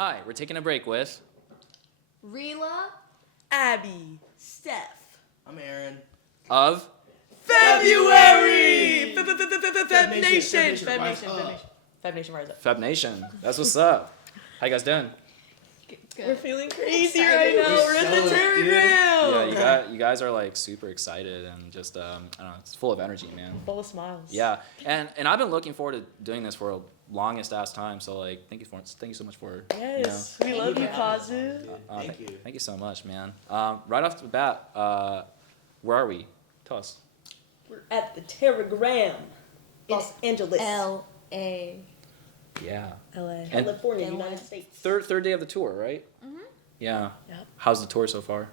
Hi, we're taking a break with Rila, Abby, Steph. I'm Airon. of Febuary. Feb Nation. Feb Nation, rise up. Feb Nation. That's what's up. How you guys doing? We're feeling crazy right now. We're in the Telegram. Yeah, you guys are like super excited and just I don't know, it's full of energy, man. Full of smiles. Yeah, and I've been looking forward to doing this for a longest ass time. So like, thank you so much for Yes, we love you, Kazu. Thank you so much, man. Right off the bat, where are we? Tell us. We're at the Telegram. Los Angeles. L.A. Yeah. LA. California, LA. United States. Third day of the tour, right? Mhm. Yeah. Yep. How's the tour so far?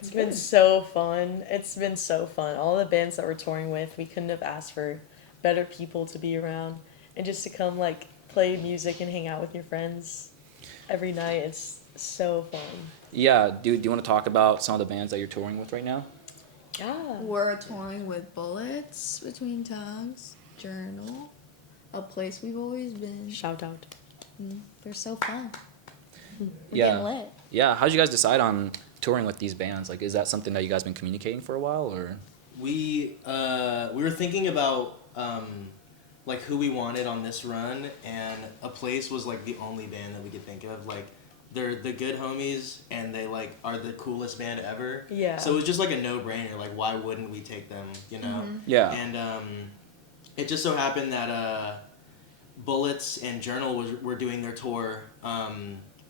It's been so fun. It's been so fun. All the bands that we're touring with, we couldn't have asked for better people to be around and just to come like play music and hang out with your friends every night. It's so fun. Yeah. Do you want to talk about some of the bands that you're touring with right now? Yeah. We're touring with Bullets, Between Tongues, Journal, A Place We've Always Been. Shout out. They're so fun. We're Yeah. getting lit. Yeah. How'd you guys decide on touring with these bands? Like, is that something that you guys been communicating for a while, or? We were thinking about like who we wanted on this run, and A Place was like the only band that we could think of. Like, they're the good homies, and they like are the coolest band ever. Yeah. So it was just like a no-brainer. Like, why wouldn't we take them? You know. Yeah. And it just so happened that Bullets and Journal were doing their tour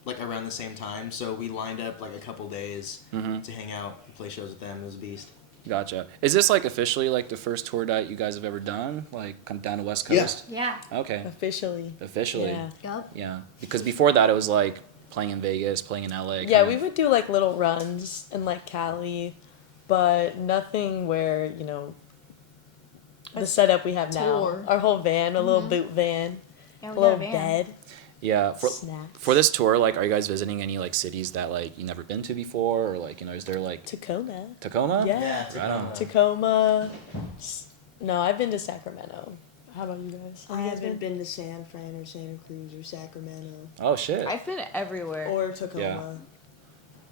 like around the same time. So we lined up like a couple days to hang out and play shows with them. It was a beast. Gotcha. Is this like officially like the first tour that you guys have ever done? Like come down to West Coast? Yeah. Okay. Officially. Officially. Yeah. Yup. Yeah. Because before that it was like playing in Vegas, playing in LA. Yeah, we would do like little runs in like Cali, but nothing where, you know, the setup we have Tour. now. Our whole van, a little boot van, Yeah, a we little got a van. bed, Yeah. snacks. For this tour, like, are you guys visiting any like cities that like you never been to before, or like, you know, is there like Tacoma. Tacoma? Yeah. Right on. Tacoma. No, I've been to Sacramento. How about you guys? I Have you guys haven't been to San Fran or Santa Cruz or Sacramento Oh shit. I've been everywhere. or Tacoma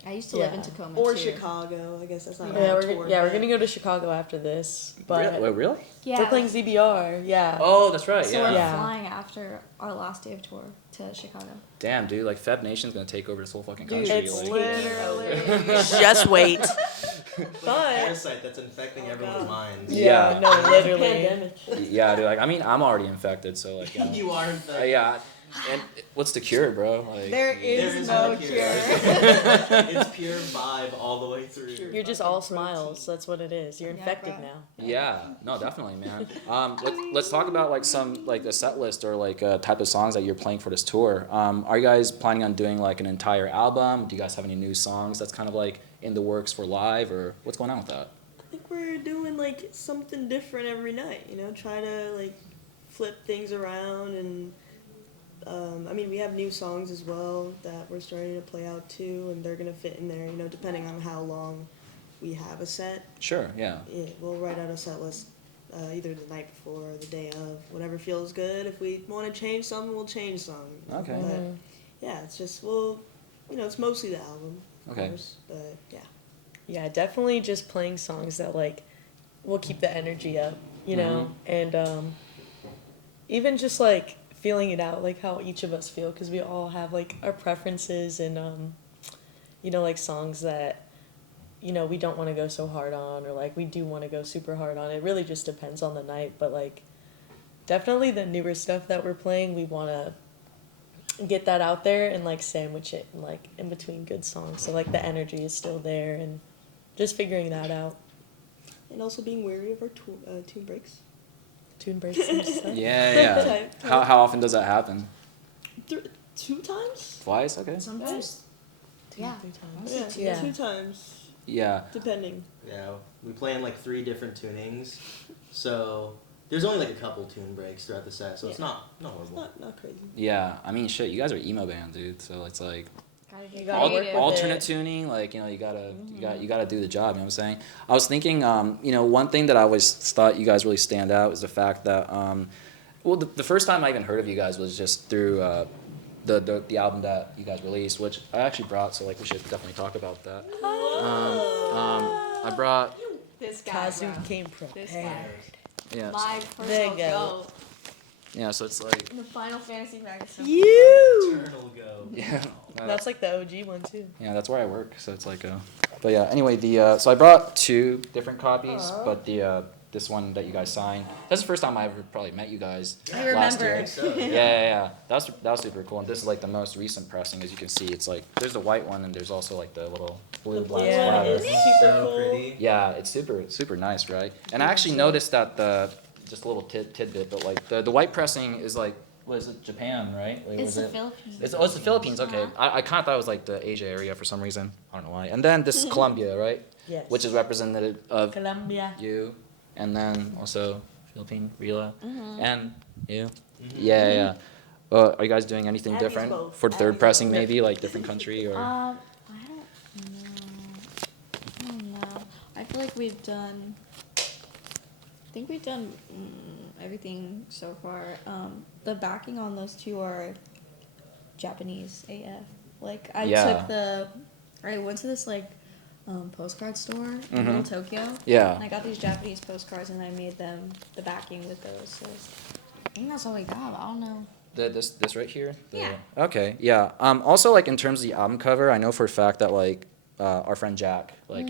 I used to live in Yeah. Tacoma or too. Chicago. I guess that's not Yeah, a we're tour. we're but- gonna go to Chicago after this, but Wait, really? Yeah. we're playing ZBR. Yeah. Oh, that's right. So Yeah. we're Yeah. flying after our last day of tour to Chicago. Damn, dude. Like Feb Nation's gonna take over this whole fucking Dude, country. it's like, literally. Just wait. Like a But parasite that's infecting everyone's minds. Yeah. no, literally. Pandemic. yeah, dude. Like, I mean, I'm already infected, so like. You know. You are infected. Yeah. And what's the cure, bro? Like. There There is is no no cure. cure. It's pure vibe all the way through. You're just all smiles. That's what it is. You're Yeah, infected bro. now. Yeah, no, definitely, man. Let's talk about like some like the set list or like type of songs that you're playing for this tour. Are you guys planning on doing like an entire album? Do you guys have any new songs that's kind of like in the works for live, or what's going on with that? I think we're doing like something different every night. You know, try to like flip things around and. I mean, we have new songs as well that we're starting to play out too, and they're gonna fit in there. You know, depending on how long we have a set. Sure, yeah. Yeah, we'll write out a set list either the night before or the day of, whatever feels good. If we want to change something, we'll change something. Okay. But yeah, it's just it's mostly the album. Of Okay. course, but yeah. Yeah, definitely just playing songs that like will keep the energy up, you know, and even just like feeling it out, like how each of us feel, because we all have like our preferences and you know, like songs that you know we don't want to go so hard on, or like we do want to go super hard on. It really just depends on the night, but like definitely the newer stuff that we're playing, we want to get that out there and like sandwich it in, like in between good songs, so like the energy is still there, and just figuring that out. And also being wary of our tune breaks. Tune breaks and stuff. Yeah. Type. How often does that happen? 2 times? Twice? Okay. Sometimes. Yeah. 3 times. Yeah, Two. Yeah. 2 times, Yeah. depending. Yeah, we play in like 3 different tunings, so there's only like a couple tune breaks throughout the set, so it's not It's horrible. not crazy. Yeah. I mean, shit. You guys are emo band, dude. So it's like. Gotta get You gotta work creative. with Alternate it. tuning, like, you know, you gotta do the job. You know what I'm saying? I was thinking, you know, one thing that I always thought you guys really stand out is the fact that, well, the first time I even heard of you guys was just through the album that you guys released, which I actually brought, so like we should definitely talk about that. I brought This guy, Kazu bro. came This prepared. guy. yeah My There personal you go. goat yeah so it's like in the Final Fantasy magazine. You. Eternal go. yeah That's like the OG one too. yeah that's where I work, so it's like but yeah anyway so I brought two different copies, but this one that you guys signed, that's the first time I ever probably met you guys. I last remember. year. I think so. Yeah. That was super cool. And this is like the most recent pressing, as you can see. It's like there's the white one and there's also like the little blue black blue one splatter. is So super cool. pretty. Yeah, it's super nice, right? And I actually noticed that just a little tidbit, but like the white pressing is like, what is it, Japan, right? Like, It's was the it? Philippines. It's the Philippines. Okay, Uh-huh. I kind of thought it was like the Asia area for some reason. I don't know why. And then this is Colombia, right? Yes. Which is representative of Colombia. you, and then also Philippine, Rila, Mm-hmm. and you. Yeah. Are you guys doing anything Abby's different both. for third Abby's pressing? both. Maybe like different country or. I don't know. I feel like we've done. I think we've done everything so far. The backing on those two are Japanese AF. Like I went to this like postcard store in Little Tokyo. Yeah. And I got these Japanese postcards and I made them the backing with those. So I think that's all we got. I don't know. This right here. Yeah. Okay. Yeah. Also, like in terms of the album cover, I know for a fact that like our friend Jack, like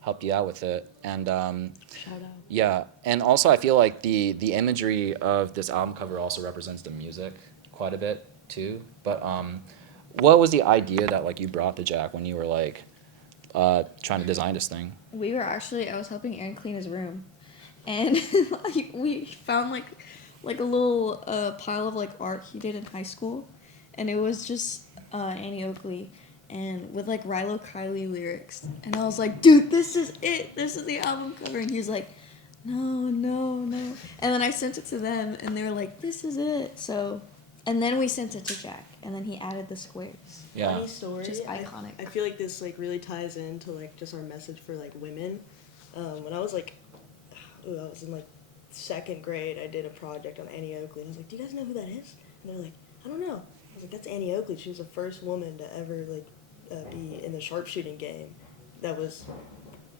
helped you out with it, and Shout out. yeah, and also I feel like the imagery of this album cover also represents the music quite a bit too. But what was the idea that like you brought to Jack when you were like trying to design this thing? I was helping Aaron clean his room, and like, we found like a little pile of like art he did in high school, and it was just Annie Oakley, and with like Rilo Kiley lyrics, and I was like, dude, this is it. This is the album cover, and he's like, no, and then I sent it to them, and they were like, this is it. So, and then we sent it to Jack, and then he added the squares. Yeah. Funny story. Just iconic. I feel like this like really ties into like just our message for like women. When I was like, I was in like second grade, I did a project on Annie Oakley, and I was like, do you guys know who that is? And they're like, I don't know. I was like, that's Annie Oakley. She was the first woman to ever like be in the sharpshooting game that was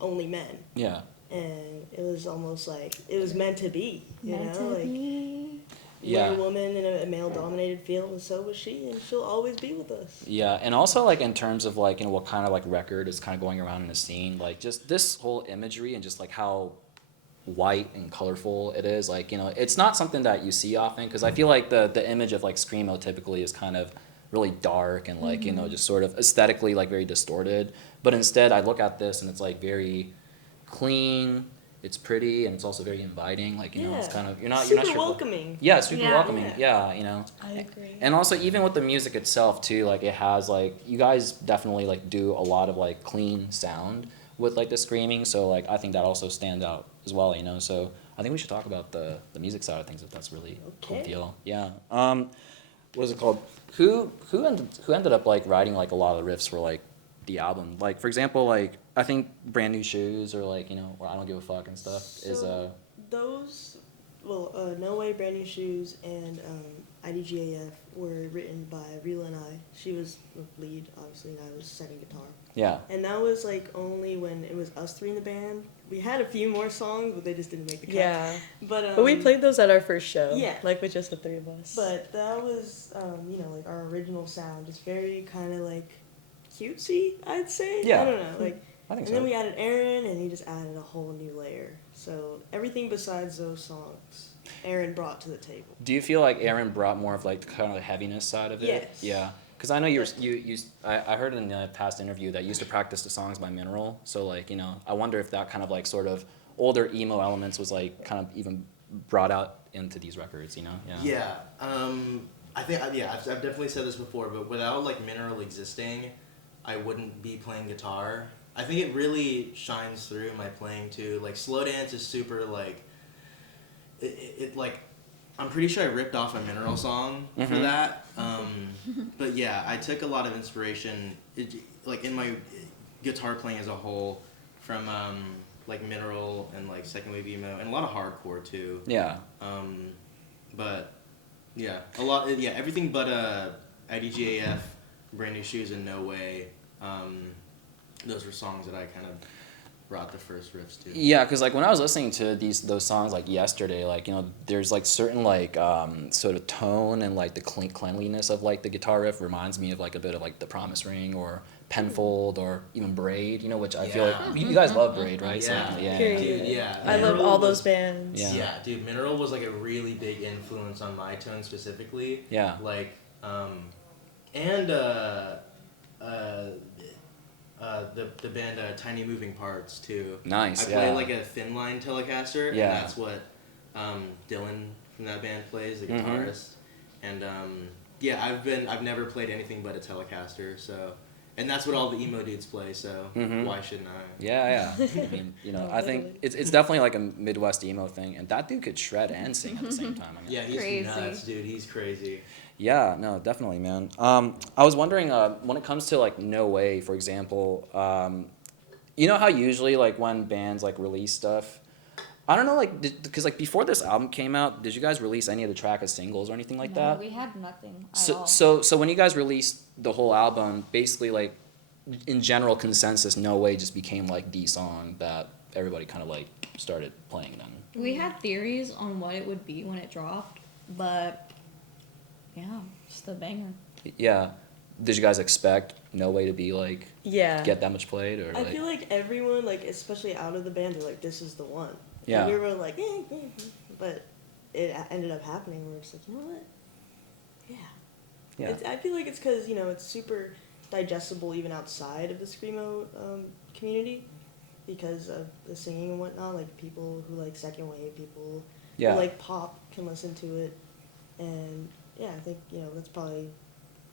only men. Yeah. And it was almost like it was meant to be, you Meant know, to like be. Yeah. we're a woman in a male-dominated field, and so was she, and she'll always be with us. Yeah, and also like in terms of like what kind of like record is kind of going around in the scene, like just this whole imagery and just like how white and colorful it is, like it's not something that you see often, because I feel like the image of like screamo typically is kind of really dark and like just sort of aesthetically like very distorted, but instead I look at this and it's like very clean, it's pretty, and it's also very inviting, like it's kind of you're not super sure welcoming. yeah, super Yeah. welcoming. Yeah. I agree. And also, even with the music itself too, like it has like you guys definitely like do a lot of like clean sound with like the screaming. So like I think that also stands out as well. So I think we should talk about the music side of things if that's really cool Okay. deal. Yeah. What is it called? Who ended up like writing like a lot of the riffs for like the album? Like for example, like I think Brand New Shoes or like or I Don't Give a Fuck and stuff is So those, No Way, Brand New Shoes, and IDGAF were written by Rila and I. She was the lead, obviously, and I was second guitar. yeah. And that was like only when it was us three in the band. We had a few more songs, but they just didn't make the cut. Yeah. But But we played those at our first show. Yeah. Like with just the three of us. But that was, like our original sound, just very kind of like cutesy, I'd say. Yeah. I don't know, like. I think And then so. we added Airon, and he just added a whole new layer. So everything besides those songs, Airon brought to the table. Do you feel like Aaron brought more of like the kind of the heaviness side of it? Yes. Yeah. Because I know I heard in a past interview that you used to practice the songs by Mineral. So like I wonder if that kind of like sort of older emo elements was like kind of even brought out into these records. Yeah. Yeah. I think I've definitely said this before, but without like Mineral existing, I wouldn't be playing guitar. I think it really shines through my playing too. Like Slow Dance is super like it like I'm pretty sure I ripped off a Mineral song for that. But yeah, I took a lot of inspiration like in my guitar playing as a whole from like Mineral and like second wave emo and a lot of hardcore too. Yeah. But yeah, a lot. Yeah, everything but IDGAF, Brand New Shoes, and No Way. Those were songs that I kind of brought the first riffs to. Yeah, because like when I was listening to those songs like yesterday, like, you know, there's like certain like sort of tone and like the cleanliness of like the guitar riff reminds me of like a bit of like the Promise Ring or Penfold or even Braid, you know, which I feel like you guys love Braid, right? So, Yeah. Period. Dude, yeah. I love Mineral all those was- bands. Yeah. Yeah, dude, Mineral was like a really big influence on my tone specifically. Yeah. Like, and the band Tiny Moving Parts too. Nice, I play yeah. like a thin line Telecaster, Yeah. and that's what Dylan from that band plays, the Mhm. guitarist. And yeah, I've never played anything but a Telecaster, so. And that's what all the emo dudes play, so Mhm. why shouldn't I? Yeah, yeah. I mean, you know, Oh, I think totally. it's definitely like a Midwest emo thing, and that dude could shred and sing at the same time. I mean, Yeah, he's Crazy. nuts, dude. He's crazy. yeah, no, definitely, man. I was wondering, when it comes to like No Way, for example, you know how usually like when bands like release stuff, I don't know, like, because like before this album came out, did you guys release any of the track as singles or anything like No, that? we had nothing at So, all. so when you guys released the whole album, basically like in general consensus, No Way just became like the song that everybody kind of like started playing then. We had theories on what it would be when it dropped, but yeah, just a banger. Yeah. Did you guys expect No Way to be like Yeah. get that much played or I like? feel like everyone, like especially out of the band, they're like, "This is the one." Yeah. And we were like, but it ended up happening. We were just like, you know what? Yeah. Yeah. I feel like it's because it's super digestible even outside of the screamo community because of the singing and whatnot. Like people who like second wave, people Yeah. who like pop can listen to it, and yeah, I think that's probably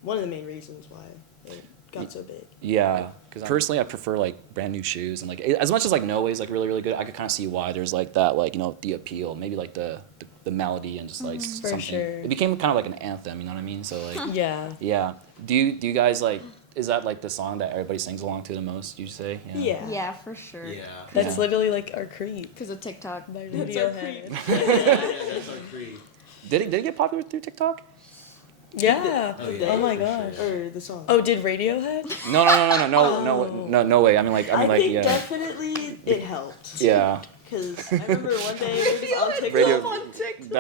one of the main reasons why it got so big. Yeah, because personally I prefer like Brand New Shoes and like as much as like No Way is like really really good, I could kind of see why there's like that like the appeal, maybe like the melody and just like For something. sure. It became kind of like an anthem, you know what I mean? So like Yeah. yeah. Do you guys like is that like the song that everybody sings along to the most? You say? Yeah. Yeah, for sure. Yeah. That's Yeah. literally like our creed. Because of TikTok. By That's our Radiohead. That's our creed. Did it get popular through TikTok? Yeah. Oh, yeah, Oh my for gosh. sure. Or the song. Oh, did Radiohead? No way. I mean like I like think yeah. definitely it helped. Yeah. Because I remember one day we were just on TikTok. Radio-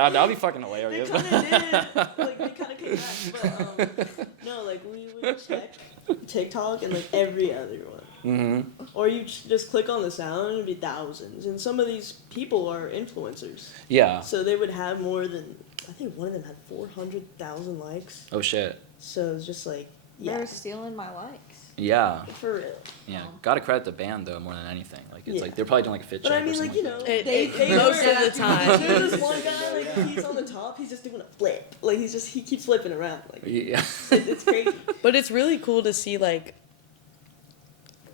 That'd be fucking They hilarious. kind of did. Like, they kind of came back. But, no, like, we would check TikTok and, like, every other one. Mm-hmm. Or you just click on the sound and it'd be thousands. And some of these people are influencers. Yeah. So they would have more than, I think one of them had 400,000 likes. Oh shit. So it's just like, yeah, They're stealing my likes. Yeah. for real. Yeah. Gotta credit the band though more than anything. Like it's Yeah. like they're probably doing like a fit But check I mean, or like, something. It- most were- of the time. There's this one guy, like, he's on the top, he's just doing a flip. Like, he keeps flipping around. Like, Yeah. it's crazy. But it's really cool to see like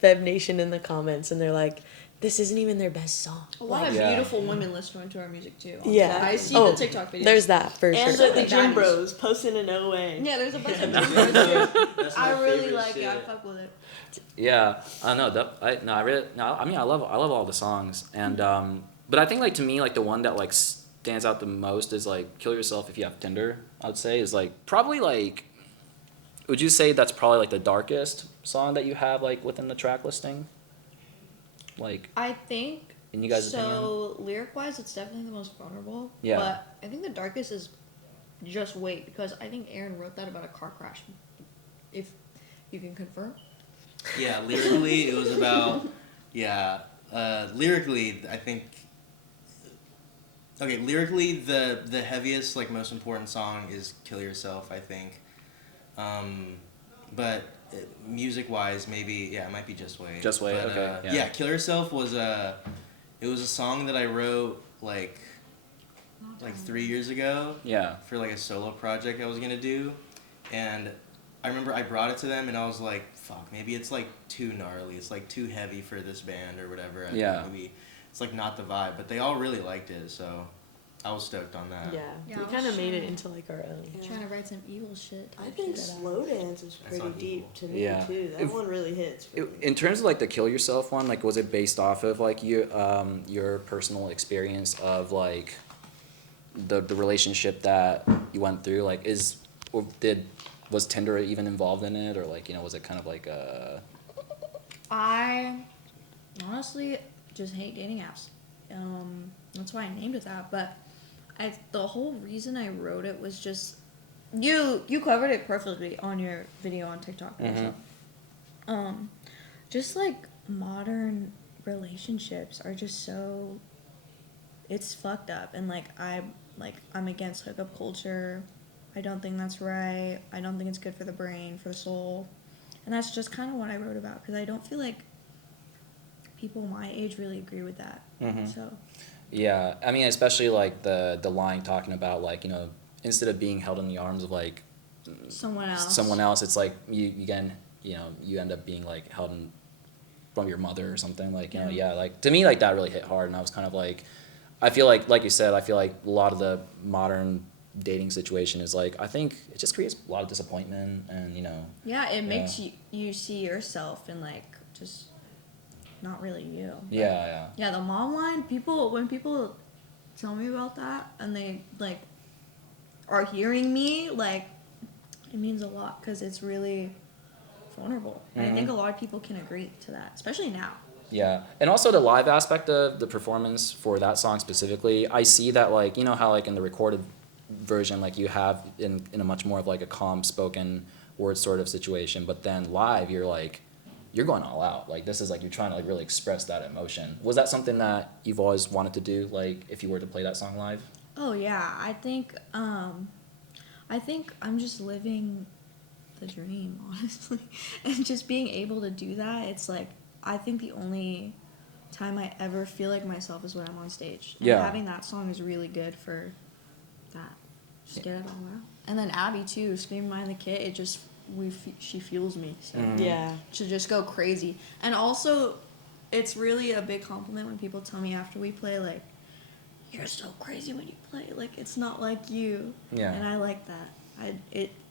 Feb Nation in the comments, and they're like, "This isn't even their best song." A lot of Yeah. beautiful women listening to our music too. Yeah. I see Oh, the TikTok videos. There's that for And sure. the Like gym diamonds. bros posting in No Way. Yeah, there's a bunch of Yeah. gym bros too. That's my I really favorite like it. I shit. fuck with it. Yeah, I know that. I mean, I love all the songs, and but I think like to me like the one that like stands out the most is like "Kill Yourself If You Have Tinder." I would say is like probably like. Would you say that's probably like the darkest song that you have like within the track listing? Like I think. in you guys' opinion? So lyric wise, it's definitely the most vulnerable. Yeah. But I think the darkest is "Just Wait" because I think Airon wrote that about a car crash. If you can confirm. Yeah, lyrically, it was about, lyrically, I think, okay, lyrically, the heaviest, like, most important song is Kill Yourself, I think. But music-wise, maybe, it might be Just Wait. Just Wait, But, okay, yeah. Yeah, Kill Yourself was it was a song that I wrote, like 3 years ago. Yeah. For like a solo project I was gonna do, and I remember I brought it to them and I was like, fuck, maybe it's like too gnarly, it's like too heavy for this band or whatever. I think Yeah. maybe it's like not the vibe, but they all really liked it, so I was stoked on that. Yeah, Yeah, we I was kind of made it trying- into like our own. Yeah. Trying to write some evil shit. I think Slow Dance is That's pretty not deep evil. to me, Yeah. too. That If- one really hits. For me. In terms of like the "Kill Yourself" one, like was it based off of like your personal experience of like the relationship that you went through? Like did was Tinder even involved in it, or like, was it kind of like I honestly just hate dating apps. That's why I named it that. But the whole reason I wrote it was just you covered it perfectly on your video on TikTok. Also. Just like modern relationships are just so, it's fucked up, and I'm against hookup culture. I don't think that's right. I don't think it's good for the brain, for the soul. And that's just kind of what I wrote about, because I don't feel like people my age really agree with that. So Yeah, I mean, especially like the line talking about like, instead of being held in the arms of like someone else, it's like you end up being like held in from your mother or something, like, like to me, like that really hit hard. And I was kind of like, I feel like you said, I feel like a lot of the modern dating situation is like, I think it just creates a lot of disappointment, and yeah, it makes you see yourself and like just not really you. But yeah, the mom line, when people tell me about that and they like are hearing me, like it means a lot, because it's really vulnerable. And I think a lot of people can agree to that, especially now. Yeah, and also the live aspect of the performance for that song specifically, I see that like, how like in the recorded version, like you have in a much more of like a calm spoken word sort of situation, but then live you're going all out. Like this is like you're trying to like really express that emotion. Was that something that you've always wanted to do, like if you were to play that song live? Oh yeah, I think I'm just living the dream, honestly. And just being able to do that, it's like, I think the only time I ever feel like myself is when I'm on stage. And having that song is really good for that. Just get it all out. And then Abby too, Scream Mind the Kid, it just, she fuels me. So Yeah. to just go crazy. And also, it's really a big compliment when people tell me after we play, like, you're so crazy when you play. Like, it's not like you. Yeah. And I like that.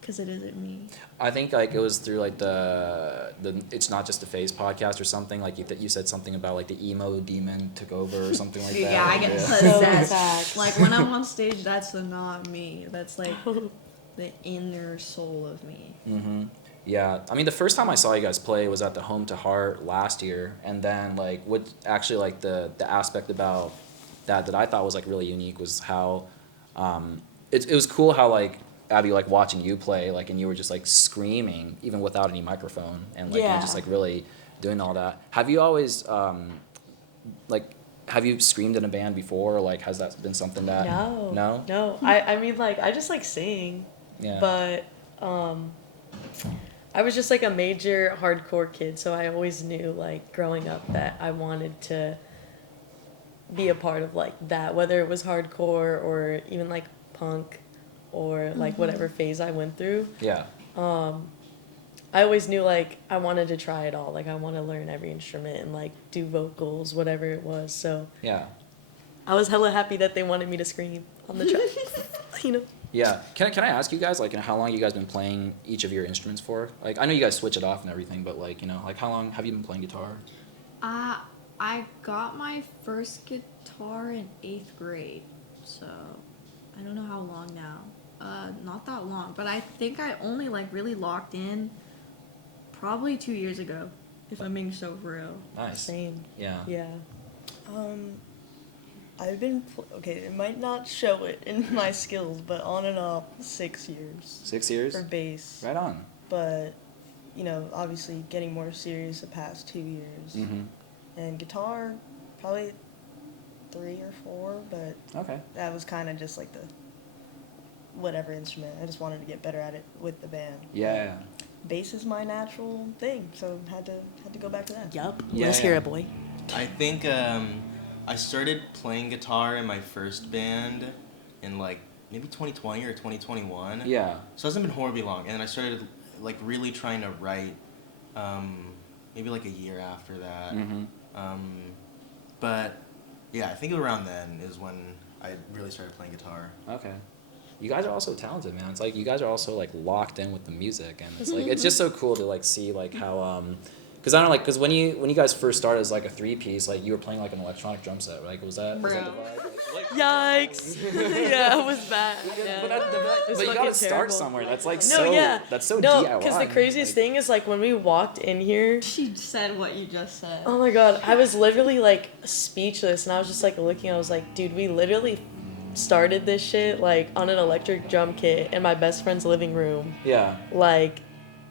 Because it isn't me. I think like it was through like the It's Not Just a Phase podcast or something, like you said something about like the emo demon took over or something like that. Yeah, I get possessed. Like when I'm on stage, that's not me. That's like the inner soul of me. Yeah, I mean the first time I saw you guys play was at the Home to Heart last year, and then like what actually like the aspect about that I thought was like really unique was how it was cool how like Abby, like watching you play, like, and you were just like screaming even without any microphone, and like you're just like really doing all that. Have you always have you screamed in a band before, or like has that been something that No. I mean like I just like sing. Yeah. But I was just like a major hardcore kid, so I always knew like growing up that I wanted to be a part of like that, whether it was hardcore or even like punk or like whatever phase I went through. Yeah. I always knew like I wanted to try it all. Like I want to learn every instrument and like do vocals, whatever it was. So Yeah. I was hella happy that they wanted me to scream on the track. Yeah. Can I ask you guys, like, how long you guys been playing each of your instruments for? Like, I know you guys switch it off and everything, but like, like how long have you been playing guitar? I got my first guitar in 8th grade, so I don't know how long now. Not that long, but I think I only like really locked in probably 2 years ago, if I'm being so real. Nice. Same. Yeah. Yeah. I've been it might not show it in my skills, but on and off 6 years. 6 years? For bass. Right on. But obviously getting more serious the past 2 years. And guitar, probably 3 or 4, but Okay. that was kind of just like the whatever instrument. I just wanted to get better at it with the band. Yeah. Bass is my natural thing, so had to go back to that. Yup. Yeah, Let's yeah. hear it, boy. I think I started playing guitar in my first band in like maybe 2020 or 2021. Yeah. So it hasn't been horribly long, and I started like really trying to write maybe like a year after that. But yeah, I think around then is when I really started playing guitar. Okay. You guys are also talented, man. It's like you guys are also like locked in with the music, and it's like it's just so cool to like see like how Cause I don't know, like, cause when you guys first started as like a 3-piece, like you were playing like an electronic drum set, like was that the Bro. vibe? Like, Yikes. Yeah, it was bad. Yeah. but you fucking gotta start terrible. somewhere. That's like No, yeah. that's so No, DIY. because the craziest thing is like when we walked in here. She said what you just said. Oh my god, I was literally like speechless, and I was just like looking. I was like, dude, we literally started this shit like on an electric drum kit in my best friend's living room. Yeah. Like,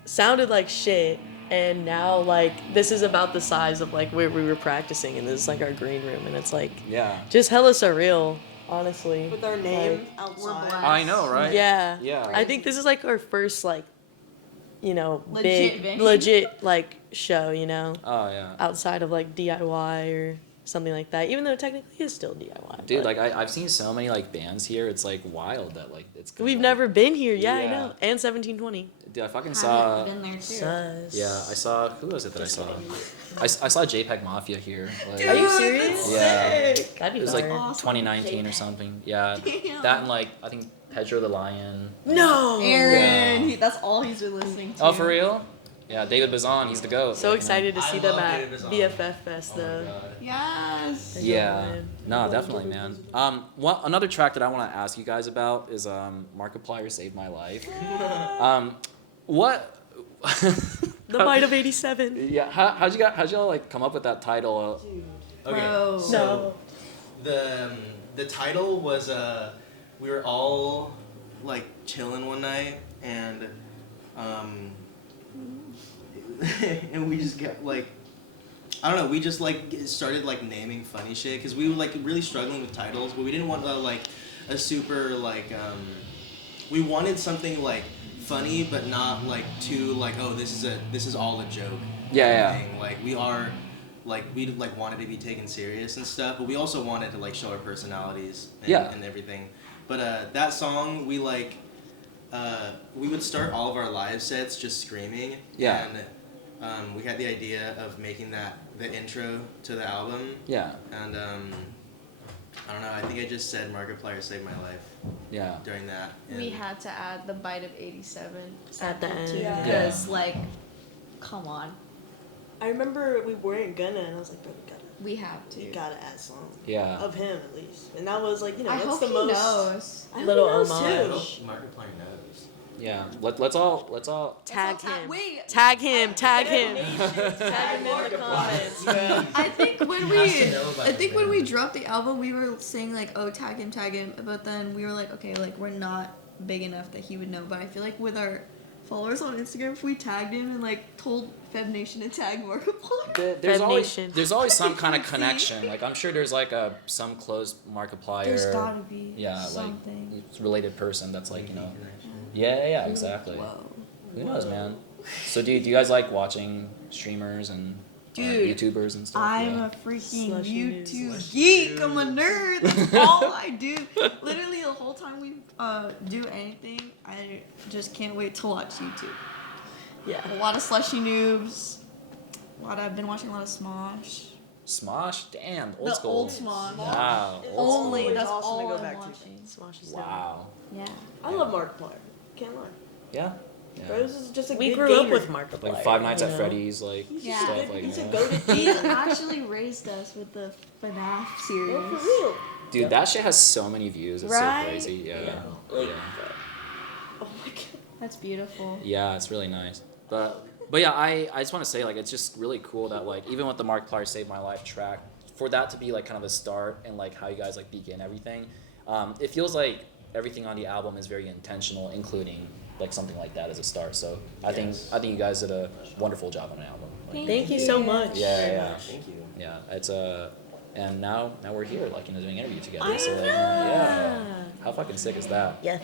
sounded like shit, and now like this is about the size of like where we were practicing, and this is like our green room, and it's like Yeah. just hella surreal, honestly. With our name outside. blessed. I know, right? Yeah. Yeah. I think this is like our first like, you know, Legit big venue. legit like show, you know, Oh yeah. outside of like DIY or something like that. Even though it technically is still DIY. Dude, but like I've seen so many like bands here. It's like wild that like it's. kinda we've like- never been here. Yeah, I Yeah. know. And 1720. Dude, I fucking Haven't saw. been there too. Sus. Yeah, I saw. Who was it that I saw? I saw JPEG Mafia here. Like, Are you serious? Yeah. That'd be It was like fire. Awesome. 2019 or something. Yeah. Damn. That and like I think Pedro the Lion. No. Aaron, Yeah. that's all he's been listening to. Oh, for real? Yeah, David Bazan, he's the goat. So Like, excited to I see love them at David Bazan. BFF Fest Oh my though. God. Yes. Yeah. Man. No, definitely, man. Another track that I want to ask you guys about is Markiplier Saved My Life. What? The Bite of 87. Yeah. How'd y'all like come up with that title? Okay. Bro. So the title was we were all like chilling one night and and we just got like I don't know, we just like started like naming funny shit because we were like really struggling with titles, but we didn't want like a super like we wanted something like funny but not like too like oh this is all a joke. Yeah, yeah. Thing. Like we are like we like wanted to be taken serious and stuff, but we also wanted to like show our personalities and, Yeah. and everything. But that song we like we would start all of our live sets just screaming. Yeah. And we had the idea of making that the intro to the album. Yeah. And I don't know. I think I just said Markiplier saved my life Yeah. during that. We and- had to add the bite of 87 At the end. Yeah. because, like, come on, I remember we weren't gonna, and I was like, bro, we have to. you gotta add a song Yeah. of him at least. And that was like, you know, I that's hope the he most. knows. I hope Little he knows I homage. too. hope Markiplier knows. Yeah. Let's all. Tag Let's all him. wait. Tag him. Tag him. Tag him in the comments, bro. I think when Has to know about I think the when band. we dropped the album, we were saying like, oh, tag him, but then we were like, okay, like we're not big enough that he would know. But I feel like with our followers on Instagram, if we tagged him and like told Feb Nation to tag Markiplier, There's Feb always Nation. there's always some kind of See? connection. Like I'm sure there's like some close Markiplier. there's gotta be Yeah, something. like related person that's like Yeah, exactly. Whoa. Who knows, man? So do you guys like watching streamers and Dude, YouTubers and stuff? I'm yeah. a freaking Slushy news. YouTube geek. I'm a nerd. That's all I do. Literally, the whole time we do anything, I just can't wait to watch YouTube. Yeah. A lot of slushy noobs. I've been watching a lot of Smosh. Smosh, damn, old The school. old Smosh. Wow, It's old Only school. that's awesome to all go I'm back to. watching. Smosh is dope. Wow. Yeah. I love Markiplier. Can't lie. Yeah. Bro, this is just a We good grew gamer. up with Markiplier. Like Five Nights you at know? Freddy's, like He's Yeah. just a stuff good, like he's a that. goated He gamer. actually raised us with the FNAF series. No, for real. Dude, that shit has so many views. It's Right? so crazy. Yeah. Yeah. Yeah. Oh my god. That's beautiful. Yeah, it's really nice. But yeah, I just want to say like it's just really cool that like even with the Markiplier Save My Life track, for that to be like kind of the start and like how you guys like begin everything, it feels like everything on the album is very intentional, including like something like that as a start. So I think you guys did a wonderful job on the album. Like, Thank you so much. yeah. Thank you. Yeah, it's and now we're here like doing an interview together. I So like, know. yeah, how fucking sick is that? Yeah.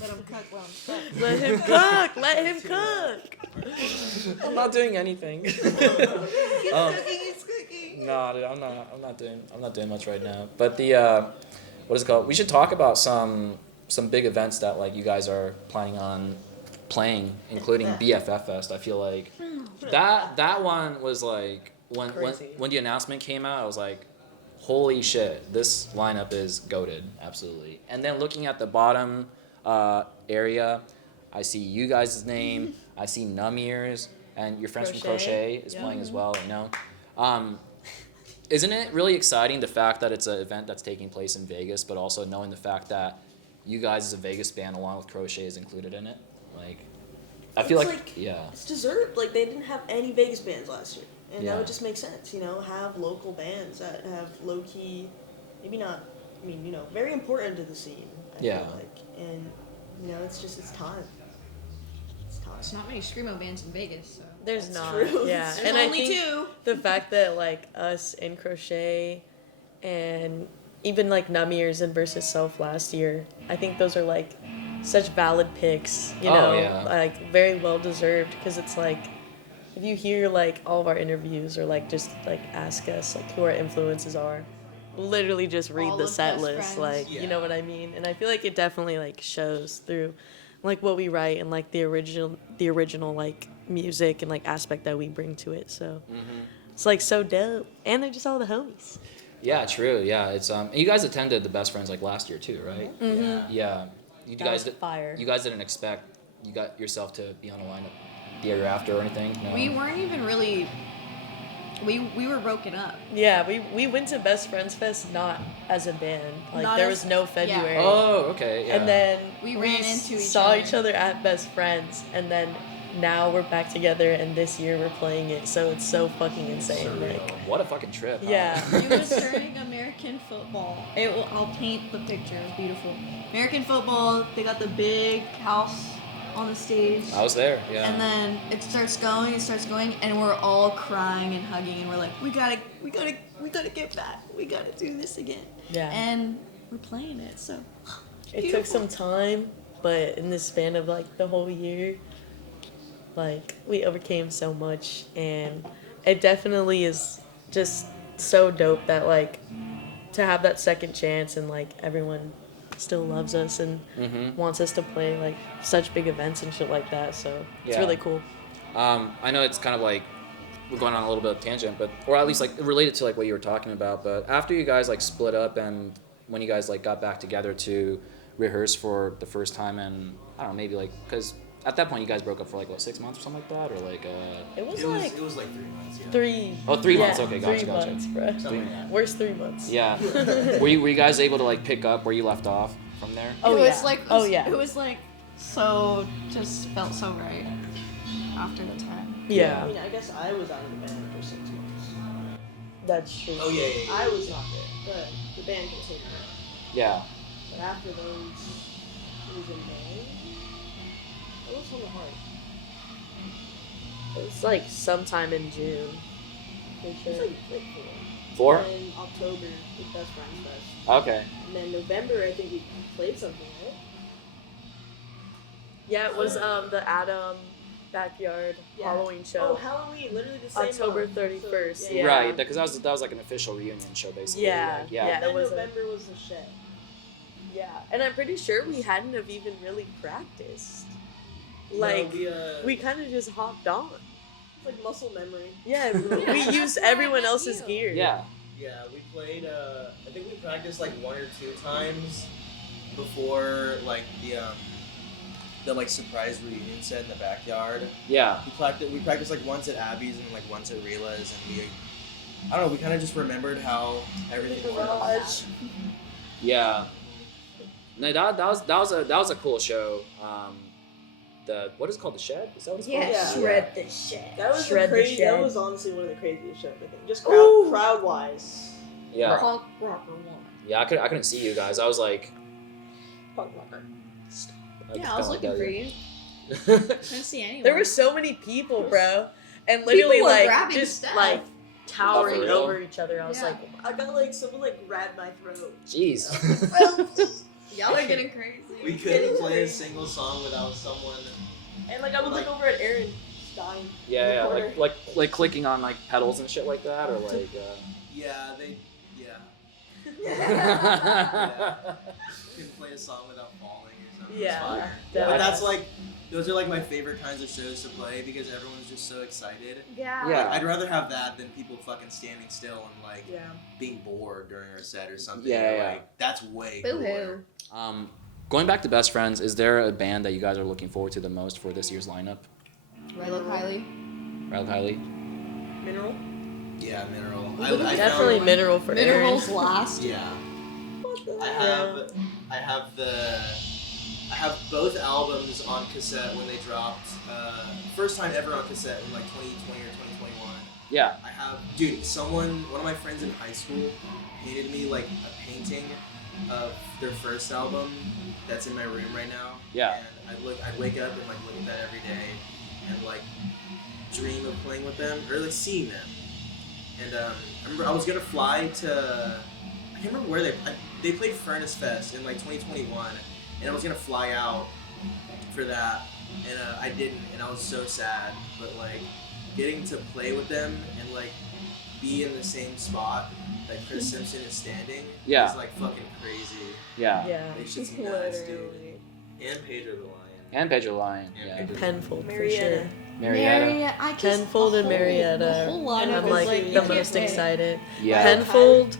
Let him cook while I'm stuck. Let him cook. Let him cook. I'm not doing anything. He's cooking. No, dude, I'm not doing much right now. But the what is it called? We should talk about some big events that like you guys are planning on playing, including BFF Fest. I feel like that one was like Crazy. when the announcement came out, I was like, holy shit, this lineup is goated, absolutely. And then looking at the bottom area, I see you guys' name, I see Numb Ears, and your friends from Crochet. Crochet is Yeah. playing as well. You know, isn't it really exciting the fact that it's an event that's taking place in Vegas, but also knowing the fact that you guys as a Vegas band along with Crochet is included in it? Like, I feel It's like yeah. It's deserved. Like, they didn't have any Vegas bands last year. And Yeah. that would just make sense, you know? Have local bands that have low-key, maybe not, I mean, you know, very important to the scene, I Yeah. feel like. And, you know, it's just, it's time. It's time. There's not many screamo bands in Vegas, so. There's That's not. true. Yeah. There's And only I think two. the fact that like us and Crochet and even like Numbers and Versus Self last year, I think those are like such valid picks, you Oh, know, yeah. like very well deserved, because it's like if you hear like all of our interviews or like just like ask us like who our influences are, literally just read All the of set Best list, Friends. like you know what I mean. And I feel like it definitely like shows through like what we write and like the original like music and like aspect that we bring to it. So it's like so dope, and they're just all the homies. Yeah, true. Yeah, it's you guys attended the Best Friends like last year too, right? Mm-hmm. Yeah. You That guys was fire. You guys didn't expect you got yourself to be on a lineup the year after or anything? No. We weren't even really. We were broken up. Yeah, we went to Best Friends Fest not as a band. Like Not there as- was no yeah. February. Oh, okay. Yeah. And then We ran into each saw other. each other at Best Friends, and then now we're back together, and this year we're playing it. So it's so fucking insane. Like, what a fucking trip. huh? Yeah. It was during American football. I'll paint the picture. It was beautiful. American football. They got the big house on the stage. I was there. Yeah. And then it starts going, and we're all crying and hugging, and we're like, we gotta get back. We gotta do this again. yeah. And we're playing it, so. It took beautiful. some time, but in the span of like the whole year, like we overcame so much, and it definitely is just so dope that like to have that second chance, and like everyone still loves us and wants us to play like such big events and shit like that. So it's Yeah. really cool. I know it's kind of like we're going on a little bit of tangent, but or at least like related to like what you were talking about. But after you guys like split up and when you guys like got back together to rehearse for the first time, and I don't know, maybe like because at that point you guys broke up for like what 6 months or something like that, or like It was It like was like 3 months. Yeah. 3. Oh, 3 yeah, months. Okay, gotcha, 3 gotcha. months, bro. Something like that. Worst 3 months. yeah. were you guys able to like pick up where you left off from there? Oh it yeah. was like oh yeah. It was like so just felt so right after the time. I yeah. mean, I guess I was out of the band for 6 months. That's true. Oh yeah. I was not there, but the band continued. Yeah. But after those, it was in May. It was on the heart. It's like sometime in June. For It sure. was like 4. 4? And then October with Best Friends Fest. Okay. And then November, I think we played something, right? Yeah, it was the Adam backyard Yeah. Halloween Oh, show. Halloween, literally the same October month. 31st, So, yeah. Right, because that was like an official reunion show basically. Yeah, like, yeah. yeah. And then It was a- November was the shed. Yeah, and I'm pretty sure we hadn't have even really practiced. No, Like we kind of just hopped on. It's like muscle memory. Yeah, we that's used where I everyone met else's you. gear. Yeah. Yeah, we played. I think we practiced like 1 or 2 times before like the like surprise reunion set in the backyard. Yeah. We practiced like once at Abby's and like once at Rila's, and I don't know. We kind of just remembered how everything was. Yeah. No, that was a cool show. The what is it called? The Shed? Is that what it's called? Yeah. Shred the shed. That was Shred the crazy. shed. That was honestly one of the craziest shows I think. Just Ooh. crowd wise. Yeah. Punk rocker one. Yeah, I couldn't see you guys. I was like. Punk rocker. Yeah, I was looking for you. you. Couldn't see anyone. There were so many people, bro, and literally People were like grabbing just stuff. like towering Oh, for real? over each other. I was Yeah. like, I got like someone like grabbed my throat. Jeez. Y'all are getting crazy. We couldn't play a single song without someone. And like I would look over at Airon, dying. Yeah, in the yeah, corner. like clicking on like pedals and shit like that, or like. Yeah, yeah. Yeah. Couldn't play a song without falling or something. Yeah, It's fire. definitely. But that's like, those are like my favorite kinds of shows to play because everyone's just so excited. Yeah. Yeah. I'd rather have that than people fucking standing still and like Yeah. being bored during our set or something. Yeah, Or, yeah. like, that's way Boo-hoo. cooler. Going back to Best Friends, is there a band that you guys are looking forward to the most for this year's lineup? Rilo Kiley. Rilo Kiley. Mineral. Yeah, Mineral. Definitely found, Mineral for Minerals Aaron. last. Yeah. What the I hell? have both albums on cassette when they dropped. First time ever on cassette in like 2020 or 2021. Yeah. I have, dude, one of my friends in high school painted me like a painting of their first album that's in my room right now. Yeah. And I'd wake up and like look at that every day and like dream of playing with them or like seeing them. And I remember I was gonna fly to, I can't remember where they played Furnace Fest in like 2021, and I was gonna fly out for that, and I didn't, and I was so sad. But like getting to play with them and like be in the same spot that Chris Simpson is standing Yeah. is like fucking crazy. Yeah. Yeah. They should see nuts, dude. Literally. And Pedro the Lion. And Pedro Lion. And Yeah. Pedro the Penfold for Marietta. sure. Marietta. I just Penfold and the Marietta. whole lineup I'm is like like you the can't most wait. excited. Yeah. Penfold.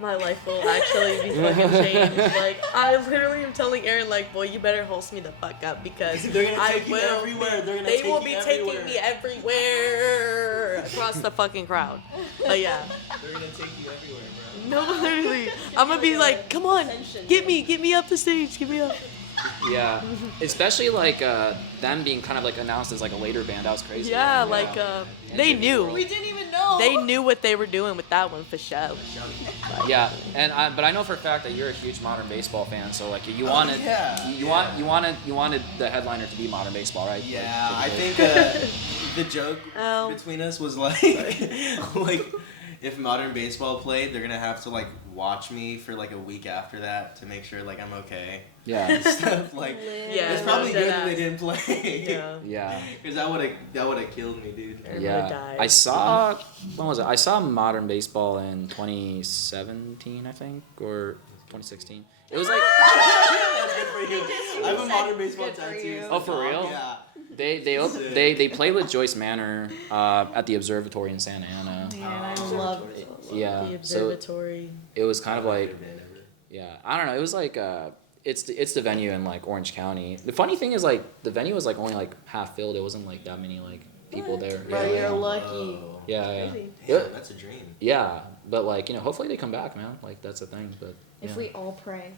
My life will actually be fucking changed. Like I literally am telling Aaron, like, boy, you better host me the fuck up because They're gonna I take you will. everywhere. They're gonna They take will you be everywhere. taking me everywhere across the fucking crowd. But yeah, They're gonna take you everywhere, bro. no, literally, I'm gonna be like, come on, get me up the stage, get me up. Yeah. Especially like them being kind of like announced as like a later band. That was crazy. Yeah, like they knew. We didn't even know. They knew what they were doing with that one for sure. Yeah, and but I know for a fact that you're a huge modern baseball fan, so like you wanted, you wanted the headliner to be modern baseball, right? Yeah, I Like, think the joke Oh. between us was like, like if modern baseball played, they're gonna have to like watch me for like a week after that to make sure like I'm okay. yeah, And stuff like Yeah, it's probably no, good dead that they ass. didn't play. Yeah. yeah, Because that would have killed me, dude. Aaron would've yeah. died. I saw when was it? I saw modern baseball in 2017, I think, or 2016. It was like That's good for you. I have a modern baseball Good for tattoo. you. Oh, for real? Yeah. they played with Joyce Manor at the observatory in Santa Ana. Man, I love it. Yeah, The so observatory. it was kind of like. Yeah, I don't know. It was like it's the venue in like Orange County. The funny thing is like the venue was like only like half filled. It wasn't like that many like people there. Bro, Yeah, you're lucky. yeah. Crazy. Damn, that's a dream. Yeah, but like hopefully they come back, man. Like that's the thing. But If yeah. we all pray.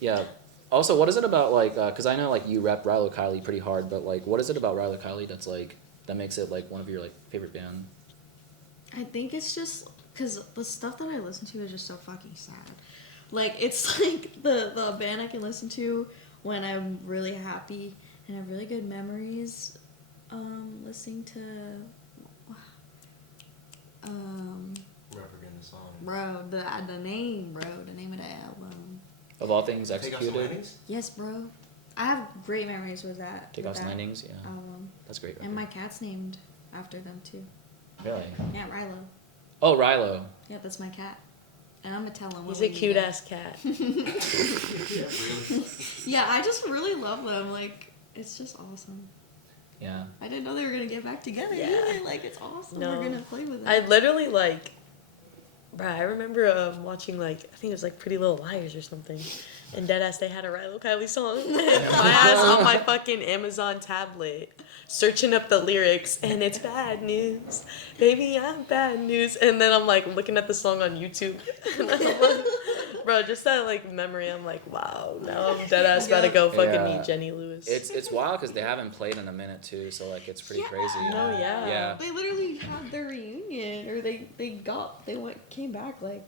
Yeah. Also, what is it about like? Cause I know like you rep Rilo Kiley pretty hard, but like, what is it about Rilo Kiley that's like that makes it like one of your like favorite band? I think it's just because the stuff that I listen to is just so fucking sad. Like it's like the band I can listen to when I'm really happy and have really good memories. Listening to Represent the song. bro the name of the album. Of all things Take off some executed. landings? Yes, bro. I have great memories with that. Take with off that landings. Yeah, album. that's great. And my record. cat's named after them too. Really? Yeah, Rilo. Oh, Rilo. Yeah, that's my cat. And I'm gonna tell him. He's when a we cute meet. ass cat. Yeah, really. Yeah, I just really love them. Like, it's just awesome. Yeah. I didn't know they were gonna get back together Yeah. either. Like, it's awesome. No. We're gonna play with them. I literally like, bruh, I remember watching like I think it was like Pretty Little Liars or something, and deadass they had a Rilo Kiley song. And my ass on my fucking Amazon tablet, searching up the lyrics, and it's bad news, baby, I'm bad news. And then I'm like looking at the song on YouTube, and I'm like, bro, just that like memory. I'm like, wow, now I'm deadass about to go fucking Yeah. meet Jenny Lewis. It's wild because they haven't played in a minute too, so like it's pretty Yeah. crazy. No, yeah. Yeah. They literally had their reunion, or came back like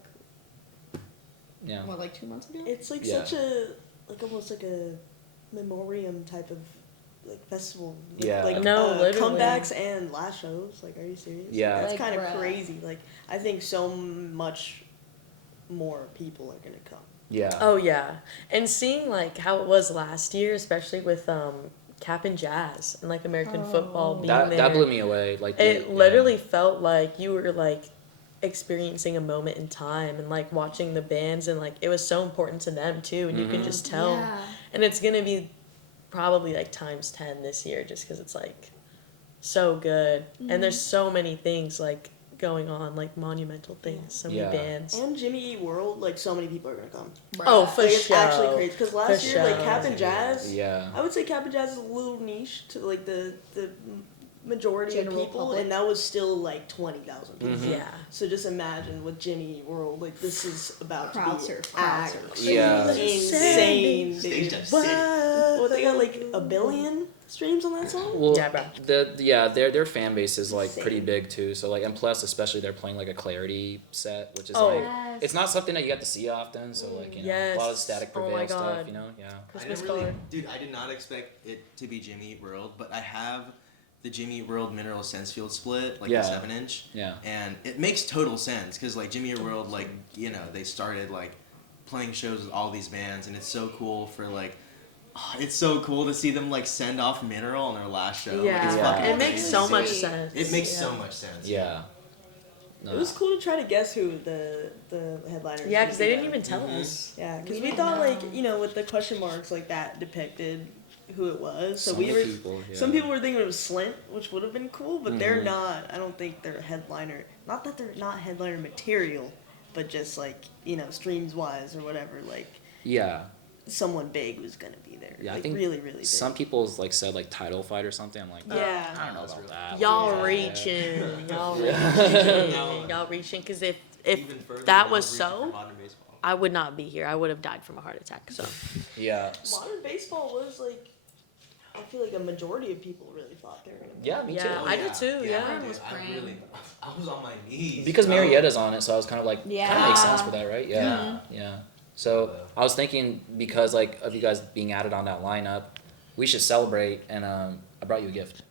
Yeah. what, like 2 months ago? It's like Yeah. such a almost like a memoriam type of like festival. Like, Yeah. Like No, literally. comebacks and last shows. Like, are you serious? Yeah. That's Like, kind of bruh. crazy. Like, I think so much more people are gonna come. Yeah. Oh yeah, and seeing like how it was last year, especially with Cap and Jazz and like American football being that there. that blew me away. Like It yeah. literally felt like you were like experiencing a moment in time and like watching the bands, and like it was so important to them too, and you could just tell. Yeah. And it's gonna be probably like times 10 this year just because it's like so good, and there's so many things like going on, like monumental things, so many Yeah. bands. And Jimmy Eat World, like so many people are gonna come. Oh, for Like, it's sure. actually crazy because last For year, like sure. Cap and Jazz. Yeah. I would say Cap and Jazz is a little niche to like the majority of General people, public. and that was still like 20,000 people. Mhm. Yeah. So just imagine with Jimmy Eat World, like this is about Crowd to be surf, crowd surf. actually Yeah. insane, Stage dude. dive. Well, they got like 1 billion streams on that song. Well, Yeah, bro. their fan base is like pretty Insane. big too. So like, and plus, especially they're playing like a Clarity set, which is Oh. like Yes. it's not something that you get to see often. So like, you know, a lot of Yes. static Oh my prevail stuff. God. You know, yeah. Christmas I didn't card. dude, I did not expect it to be Jimmy Eat World, but I have the Jimmy Eat World Mineral Sensefield split, like Yeah. the 7-inch. Yeah. And it makes total sense because like Jimmy Eat World, like, you know, they started like playing shows with all these bands, and it's so cool for like, it's so cool to see them like send off Mineral on their last show. Like, it's Yeah, fucking it makes so crazy. much sense. It makes Yeah. so much sense. Yeah. No. It was cool to try to guess who the headliners. Yeah, would because they be, didn't though. even tell Mhm. us. Yeah, because We we didn't thought know. like, you know, with the question marks, like that depicted who it was. So Some we of were. the people, yeah. Some people were thinking it was Slint, which would have been cool, but they're Mhm. not. I don't think they're headliner. Not that they're not headliner material, but just like, you know, streams wise or whatever. Like Yeah. someone big was gonna be there. Yeah, I like, think really, really big. Some people's like said like title fight or something. I'm like, Yeah. I don't know That's about really- that. Y'all Yeah. reaching. Y'all reaching. Y'all reaching. Because if Even further that than was I reaching for so, modern baseball. I would not be here. I would have died from a heart attack. So Yeah. Modern baseball was like, I feel like a majority of people really thought they were gonna. Yeah, me Yeah, too. I did too, yeah. dude, was I praying. really, I was on my knees. Because bro. Marietta's on it, so I was kind of like, kind of Yeah. makes sense for that, right? Yeah. Yeah. Yeah. So I was thinking because like of you guys being added on that lineup, we should celebrate, and I brought you a gift.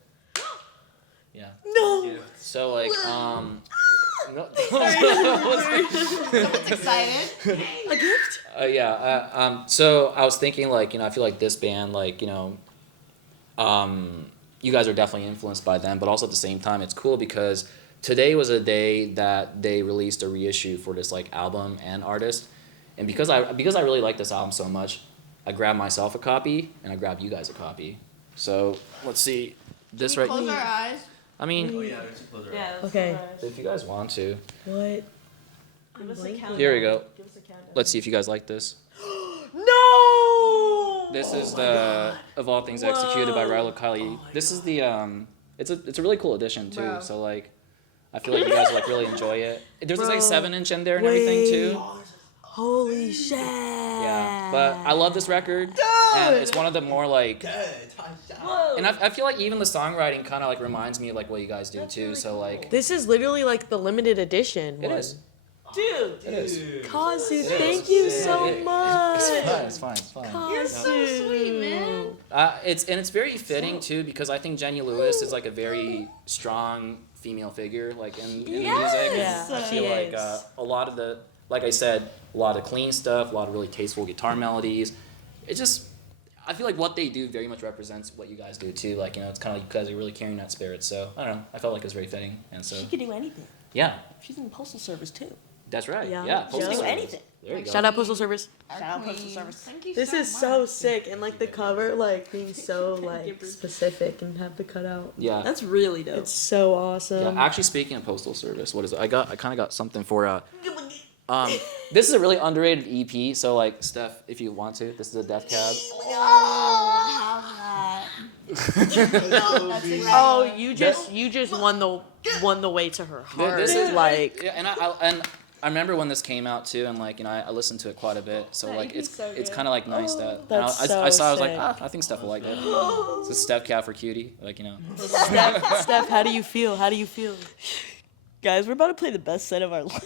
Yeah. no. So like no, Someone's excited. A gift. so I was thinking like, you know, I feel like this band, like, you know, you guys are definitely influenced by them, but also at the same time it's cool because today was a day that they released a reissue for this like album and artist. And because I really like this album so much, I grabbed myself a copy and I grabbed you guys a copy. So let's see this right Close our here. eyes. I mean, Oh yeah, there's a closer. Yeah. That's Okay. nice. if you guys want to, What? Give us a blanking. countdown. Here we go. Give us a countdown. let's see if you guys like this. No. This is the Of All Things Executed by Rilo Kiley. This is the it's a really cool edition too. Bro. So like, I feel like you guys will like really enjoy it. There's this like Bro, 7-inch in there and everything too. Holy shit. Yeah, but I love this record, and it's one of the more like, and I feel like even the songwriting kind of like reminds me of like what you guys do too. So like, This is literally like the limited edition it one. is. Dude. It is. Kazu, It thank is. you Yeah, so it- much. It's fine. It's fine. You're so sweet, man. It's very fitting too because I think Jenny Lewis is like a very strong female figure like in music. Yeah, I she feel like is. a lot of the, like I said, a lot of clean stuff, a lot of really tasteful guitar melodies. It just, I feel like what they do very much represents what you guys do too. Like, you know, it's kind of like you guys are really carrying that spirit. So I don't know. I felt like it was very fitting, and so She could do anything. yeah, She's in the postal service too. that's right. Yeah. Yeah, Just Postal do Service. anything. There you go. Shout out Postal Service. Our Shout out Postal queen. Service. Thank you This so is so much. sick, and like the cover, like being so like specific and have the cutout. Yeah. That's really dope. It's so awesome. Yeah, actually, speaking of Postal Service, what is it? I kind of got something for this is a really underrated EP. So like, Steph, if you want to, this is a Death Cab. Oh, you just won the way to her heart. This is like yeah, and I remember when this came out too, and like, you know, I listened to it quite a bit. So That like, EP's it's so good. kind of like nice that and that's I so saw I was like, sick. I think Steph will like it. It's a Steph Cab for Cutie, like, you know. Steph, how do you feel? How do you feel? Guys, we're about to play the best set of our life.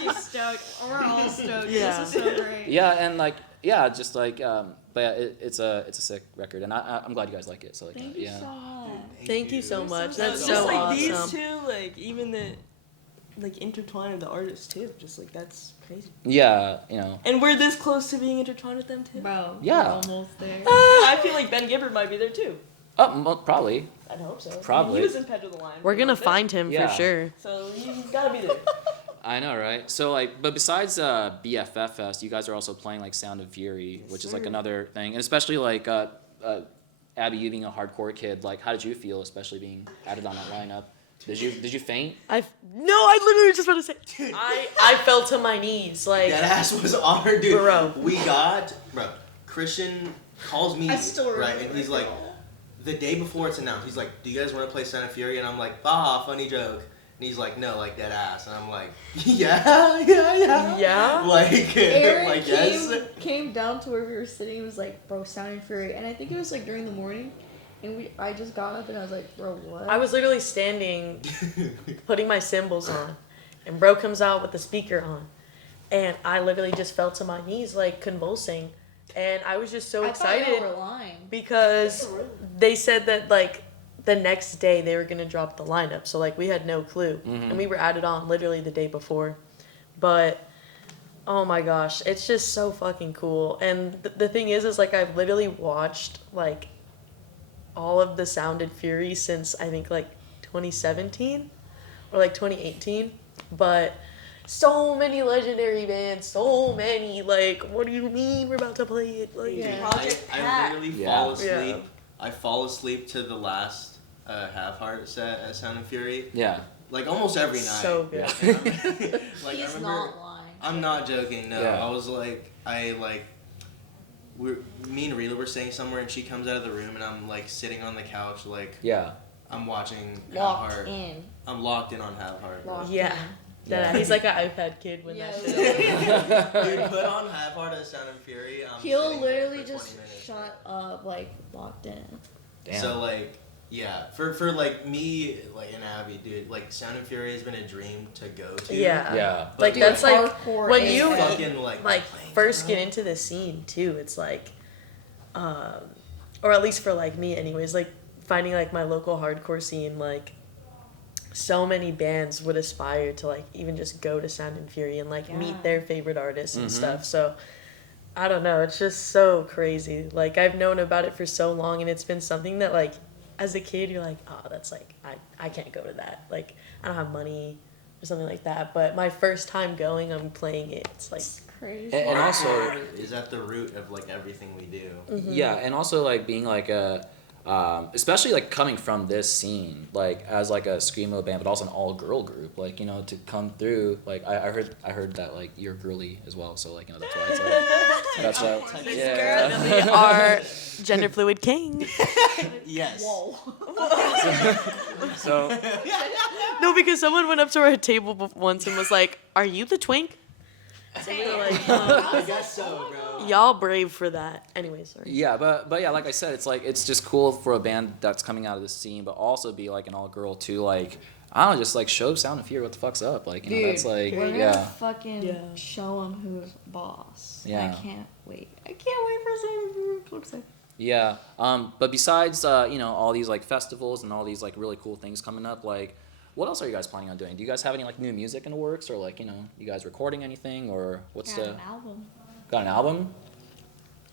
She's stoked. We're all stoked. Yeah. This is so great. Yeah, and like, yeah, just like, but yeah, it's a sick record, and I'm glad you guys like it. So like, Thank you yeah. so much. Thank you so much. That's Just so like awesome. these two, like even the like intertwined with the artists too. Just like that's crazy. Yeah, you know. And we're this close to being intertwined with them too. Bro, Yeah. we're almost there. I feel like Ben Gibbard might be there too. Probably. I'd hope so. Probably. He was in Pedro the Lion. We're for a gonna little bit, find him Yeah. for sure. So he's gotta be there. I know, right? So like, but besides BFF Fest, you guys are also playing like Sound of Fury, which is like sir. another thing, and especially like Abby, you being a hardcore kid, like how did you feel, especially being added on that lineup? Did you faint? I literally was just about to say. I fell to my knees like. That ass was on her, dude. Bro. Christian calls me, I still right, remember and he's it. like, the day before it's announced, he's like, "Do you guys want to play Sound of Fury?" And I'm like, "Ah, funny joke." And he's like, "No, like dead ass." And I'm like, "Yeah." Yeah? Like, Aaron like yes. came down to where we were sitting. He was like, "Bro, Sound and Fury," and I think it was like during the morning, and I just got up and I was like, "Bro, what?" I was literally standing, putting my cymbals on, and bro comes out with the speaker on, and I literally just fell to my knees like convulsing, and I was just so I thought excited y'all were lying. because they said that like the next day they were gonna drop the lineup, so like we had no clue, and we were added on literally the day before, but oh my gosh, it's just so fucking cool. And the thing is like I've literally watched like all of the Sound and Fury since I think like 2017 or like 2018, but so many legendary bands, so many, like, what do you mean we're about to play it? Like, Yeah. Project I Pat. literally Yeah. fall asleep. Yeah. I fall asleep to the last Half Heart set at Sound and Fury. Yeah. Like almost every night. So good. And like, He's I remember, not lying. I'm not joking. No, Yeah. I was like, me and Rila were staying somewhere, and she comes out of the room, and I'm like sitting on the couch, like Yeah. I'm watching Half Locked Heart. in. I'm locked in on Half Heart. bro. Locked Yeah. in. Yeah. He's like an iPad kid when that shit. Dude, put on Half Heart at Sound and Fury. I'm He'll sitting there literally for 20 just minutes. shut up, like locked in. Damn. So like, yeah, for like me, like and Abby, dude, like Sound and Fury has been a dream to go to. Yeah. Yeah. But Like, dude, that's like, hardcore when AF. you fucking like first get into the scene too, it's like, or at least for like me anyways, like finding like my local hardcore scene, like so many bands would aspire to like even just go to Sound and Fury and like Yeah. meet their favorite artists and Mhm. stuff. So I don't know, it's just so crazy. Like I've known about it for so long, and it's been something that like as a kid you're like, oh, that's like I can't go to that. Like I don't have money or something like that. But my first time going, I'm playing it. It's like Crazy. And also, is at the root of like everything we do. yeah, and also like being like a, especially like coming from this scene, like as like a screamo band, but also an all girl group, like you know to come through. Like I heard that like you're girly as well, so like you know that's why it's like, definitely our gender fluid king. Yes. Whoa. So No, because someone went up to our table once and was like, "Are you the twink?" So we were like, I guess so, bro. "Y'all brave for that." Anyway, sorry. yeah, but yeah, like I said, it's like it's just cool for a band that's coming out of the scene, but also be like an all girl too, like. I don't know, just like show Sound and Fury what the fuck's up, like you know that's like We're gonna yeah. fucking Yeah. show him who's boss. Yeah. I can't wait. I can't wait for Sound and Fury. I'm excited. Yeah, but besides, you know, all these like festivals and all these like really cool things coming up, like, what else are you guys planning on doing? Do you guys have any like new music in the works, or like, you know, you guys recording anything, or what's Got the an album. got an album?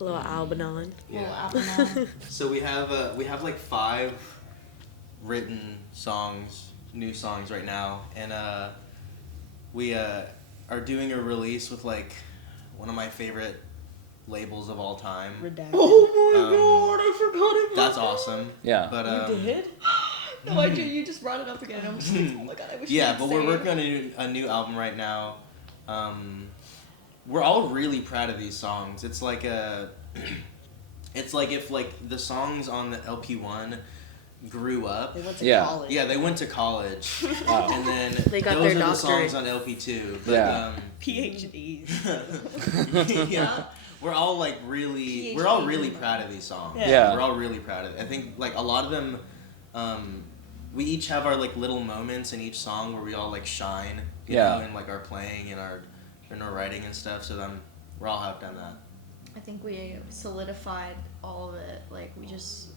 A little Albanon. Yeah. Little album. So we have like 5 written songs, new songs right now, and we are doing a release with like one of my favorite labels of all time. Redacted. Oh my Um, god, I forgot about That's that. awesome. Yeah. But You did? No, I did. You just brought it up again. I was like, oh my god, I wish. yeah, you'd but say we're it. working on a new album right now. We're all really proud of these songs. It's like it's like if like the songs on the LP1 grew up. They went to Yeah. college. Yeah, they went to college, Wow. and then They got those their are the doctorate. songs on LP2. But, Yeah. PhDs. yeah, we're all like really, we're all really proud of these songs. Yeah. We're all really proud of it. I think like a lot of them, we each have our like little moments in each song where we all like shine, you Yeah. know, in like our playing and our writing and stuff. So we're all hyped on that. I think we solidified all of it. Like we just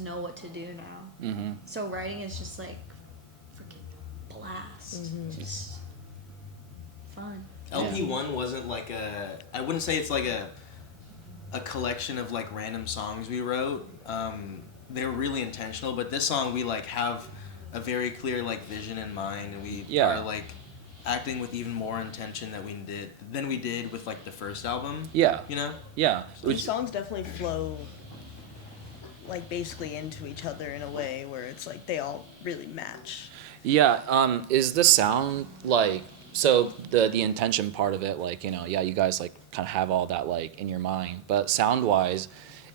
know what to do now. Mm-hmm. So writing is just like freaking blast. Just fun. LP1 wasn't like I wouldn't say it's like a collection of like random songs we wrote. They were really intentional, but this song we like have a very clear like vision in mind, and we Yeah. are like acting with even more intention than we did with like the first album. Yeah. You know? Yeah. These songs definitely flow like basically into each other in a way where it's like they all really match. Yeah. Is the sound like so the intention part of it, like, you know, yeah, you guys like kind of have all that like in your mind, but sound wise,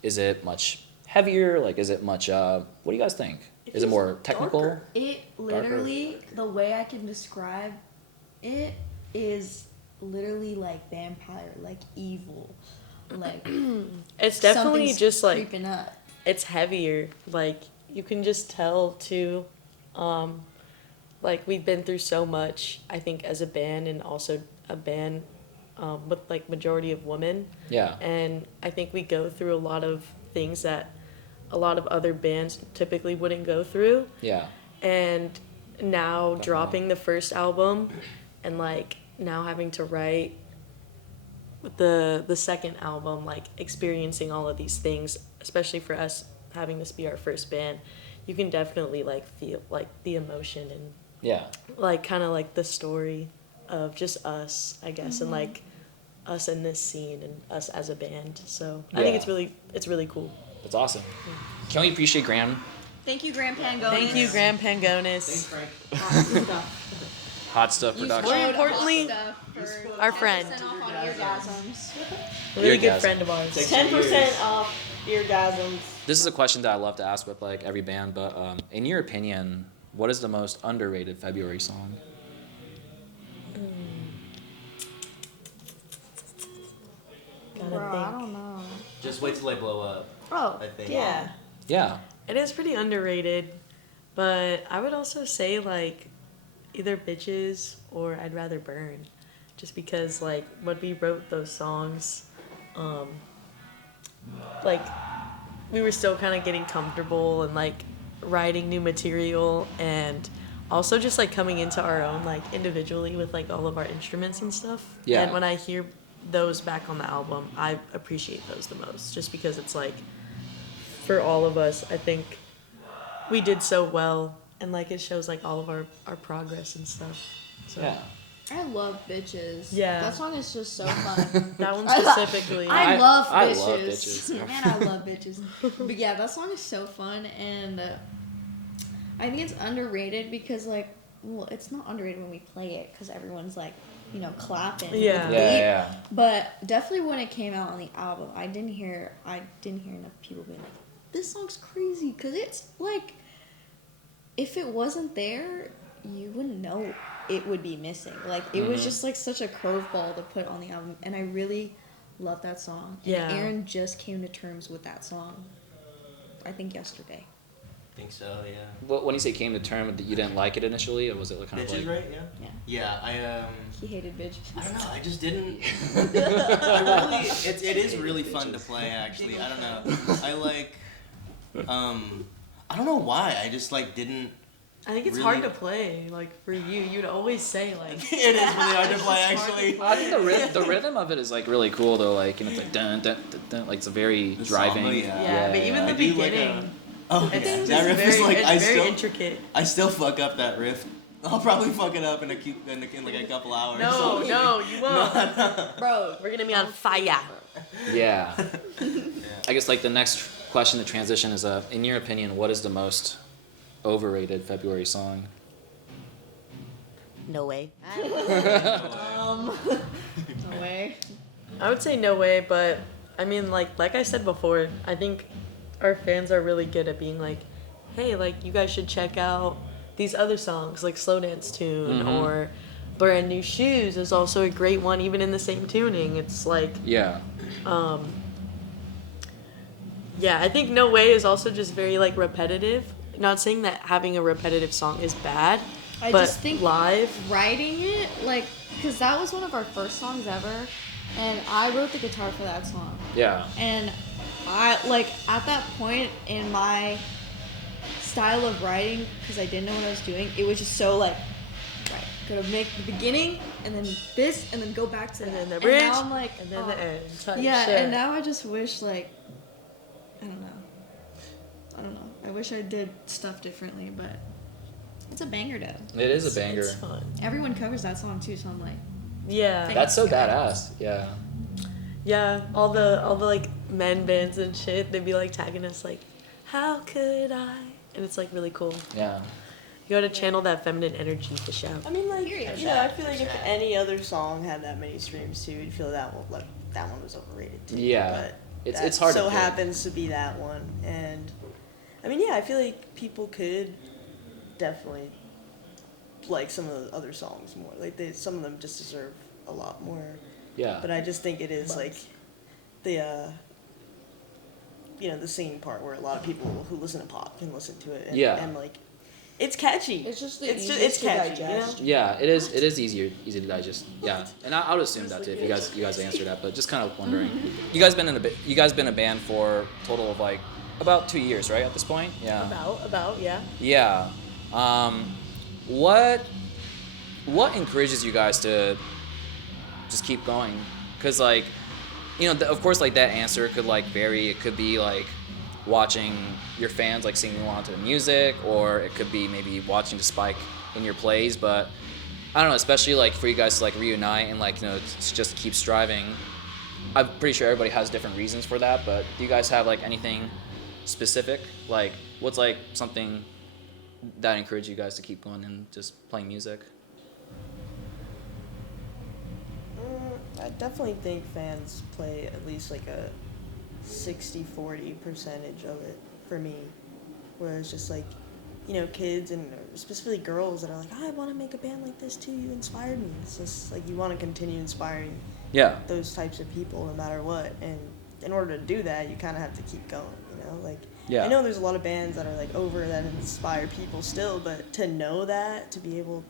is it much heavier? Like, is it much? What do you guys think? Is it more technical? darker. It literally, the way I can describe it is literally like vampire, like evil, like It's definitely something's just like creeping up. it's heavier. Like you can just tell too. Like we've been through so much, I think, as a band, and also a band with like majority of women. Yeah. And I think we go through a lot of things that a lot of other bands typically wouldn't go through. Yeah. And now Definitely. dropping the first album, and like now having to write the second album, like experiencing all of these things, especially for us having this be our first band, you can definitely like feel like the emotion and Yeah. like kind of like the story of just us, I guess, and like us in this scene and us as a band. So I think Yeah. it's really cool. That's awesome. Can we appreciate Graham? Thank you, Grand Pangonis. Thank you, Graham Pangonis. Frank. Hot Stuff Production. More importantly, our friend. Off on eargasms. Really good Eargasm. friend of ours. 10% off eargasms. This is a question that I love to ask with like every band, but in your opinion, what is the most underrated February song? Gotta Bro, I think. don't know. Just wait till I blow up. Oh, I think. Yeah. Yeah. It is pretty underrated, but I would also say like either Bitches or I'd Rather Burn, just because like when we wrote those songs, like we were still kind of getting comfortable and like writing new material, and also just like coming into our own like individually with like all of our instruments and stuff. Yeah. And when I hear those back on the album, I appreciate those the most, just because it's like for all of us, I think we did so well, and like it shows like all of our progress and stuff. So Yeah. I love Bitches. Yeah. That song is just so fun. that one specifically. I love I Bitches. love Bitches. Man, I love Bitches. But yeah, that song is so fun, and I think it's underrated because, like, well, it's not underrated when we play it because everyone's like, you know, clapping. with Yeah. the Yeah, beat. yeah. But definitely when it came out on the album, I didn't hear enough people being like, "This song's crazy," because it's like, if it wasn't there, you wouldn't know it would be missing. Like it was just like such a curveball to put on the album, and I really love that song. And Yeah. Aaron just came to terms with that song, I think yesterday. I think so, yeah. But when you say came to term, you didn't like it initially, or was it like kind Bitches, of like? right? Yeah. Yeah. Yeah, He hated bitches. I don't know. I just didn't. I really, it is really fun to play. Actually, I don't know. I like. I don't know why. I just like didn't. I think it's Really? hard to play. Like for you, you'd always say like. It is really hard to play. It's hard to Actually. play. I think the rhythm of it is like really cool though. Like, and it's like dun dun dun dun. Like it's a very The driving. samba, yeah. Yeah, but even I the do like beginning, Oh it's yeah, just that riff very, is like it's I very still intricate. I still fuck up that riff. I'll probably fuck it up in like a couple hours. No, no, you won't. Bro, We're gonna be on fire. Yeah. I guess like the next question to transition is in your opinion, what is the most overrated February song? No way. no way. I would say no way, but I mean, like I said before, I think our fans are really good at being like, hey, like you guys should check out these other songs, like Slow Dance Tune or Brand New Shoes is also a great one, even in the same tuning. It's like, Yeah. yeah, I think No Way is also just very like repetitive. Not saying that having a repetitive song is bad, I but just think live, writing it, like, because that was one of our first songs ever, and I wrote the guitar for that song. Yeah. And I, like, at that point in my style of writing, because I didn't know what I was doing, it was just so, like, right, gotta make the beginning, and then this, and then go back to and that. then the bridge, And now I'm like, and then oh. the end. Type Yeah, shit. and now I just wish, like, I don't know. I wish I did stuff differently, but it's a banger though. It is a banger. It's fun. Everyone covers that song too, so I'm like, Yeah. Thank- That's so badass. Yeah. Yeah, all the like men bands and shit, they'd be like tagging us like, how could I? And it's like really cool. Yeah. You gotta channel that feminine energy to shout. I mean, like, Period. you know, I feel like if any other song had that many streams too, you'd feel that one was overrated too. Yeah. But it's hard to so pick. happens to be that one. And I mean, yeah, I feel like people could definitely like some of the other songs more. Like some of them just deserve a lot more. Yeah. But I just think it is like the the singing part where a lot of people who listen to pop can listen to it. And, Yeah. And like, it's catchy. It's just the it's easiest to catchy, digest. Yeah, it is easy to digest. Yeah, and I would assume that too if you guys answered that, but just kind of wondering. You guys been a band for a total of like about 2 years, right? At this point, yeah. About yeah. Yeah. What encourages you guys to just keep going? Cause like, of course, like that answer could like vary. It could be like watching your fans like singing along to the music, or it could be maybe watching the spike in your plays. But I don't know, especially like for you guys to like reunite and like to just keep striving. I'm pretty sure everybody has different reasons for that, but do you guys have like anything specific? Like what's like something that encouraged you guys to keep going and just playing music? I definitely think fans play at least like a 60-40 percentage of it for me, where it's just like, kids and specifically girls that are like, I want to make a band like this too, you inspired me. It's just like you want to continue inspiring those types of people no matter what, and in order to do that you kind of have to keep going, I know there's a lot of bands that are like over that inspire people still, but to know that, to be able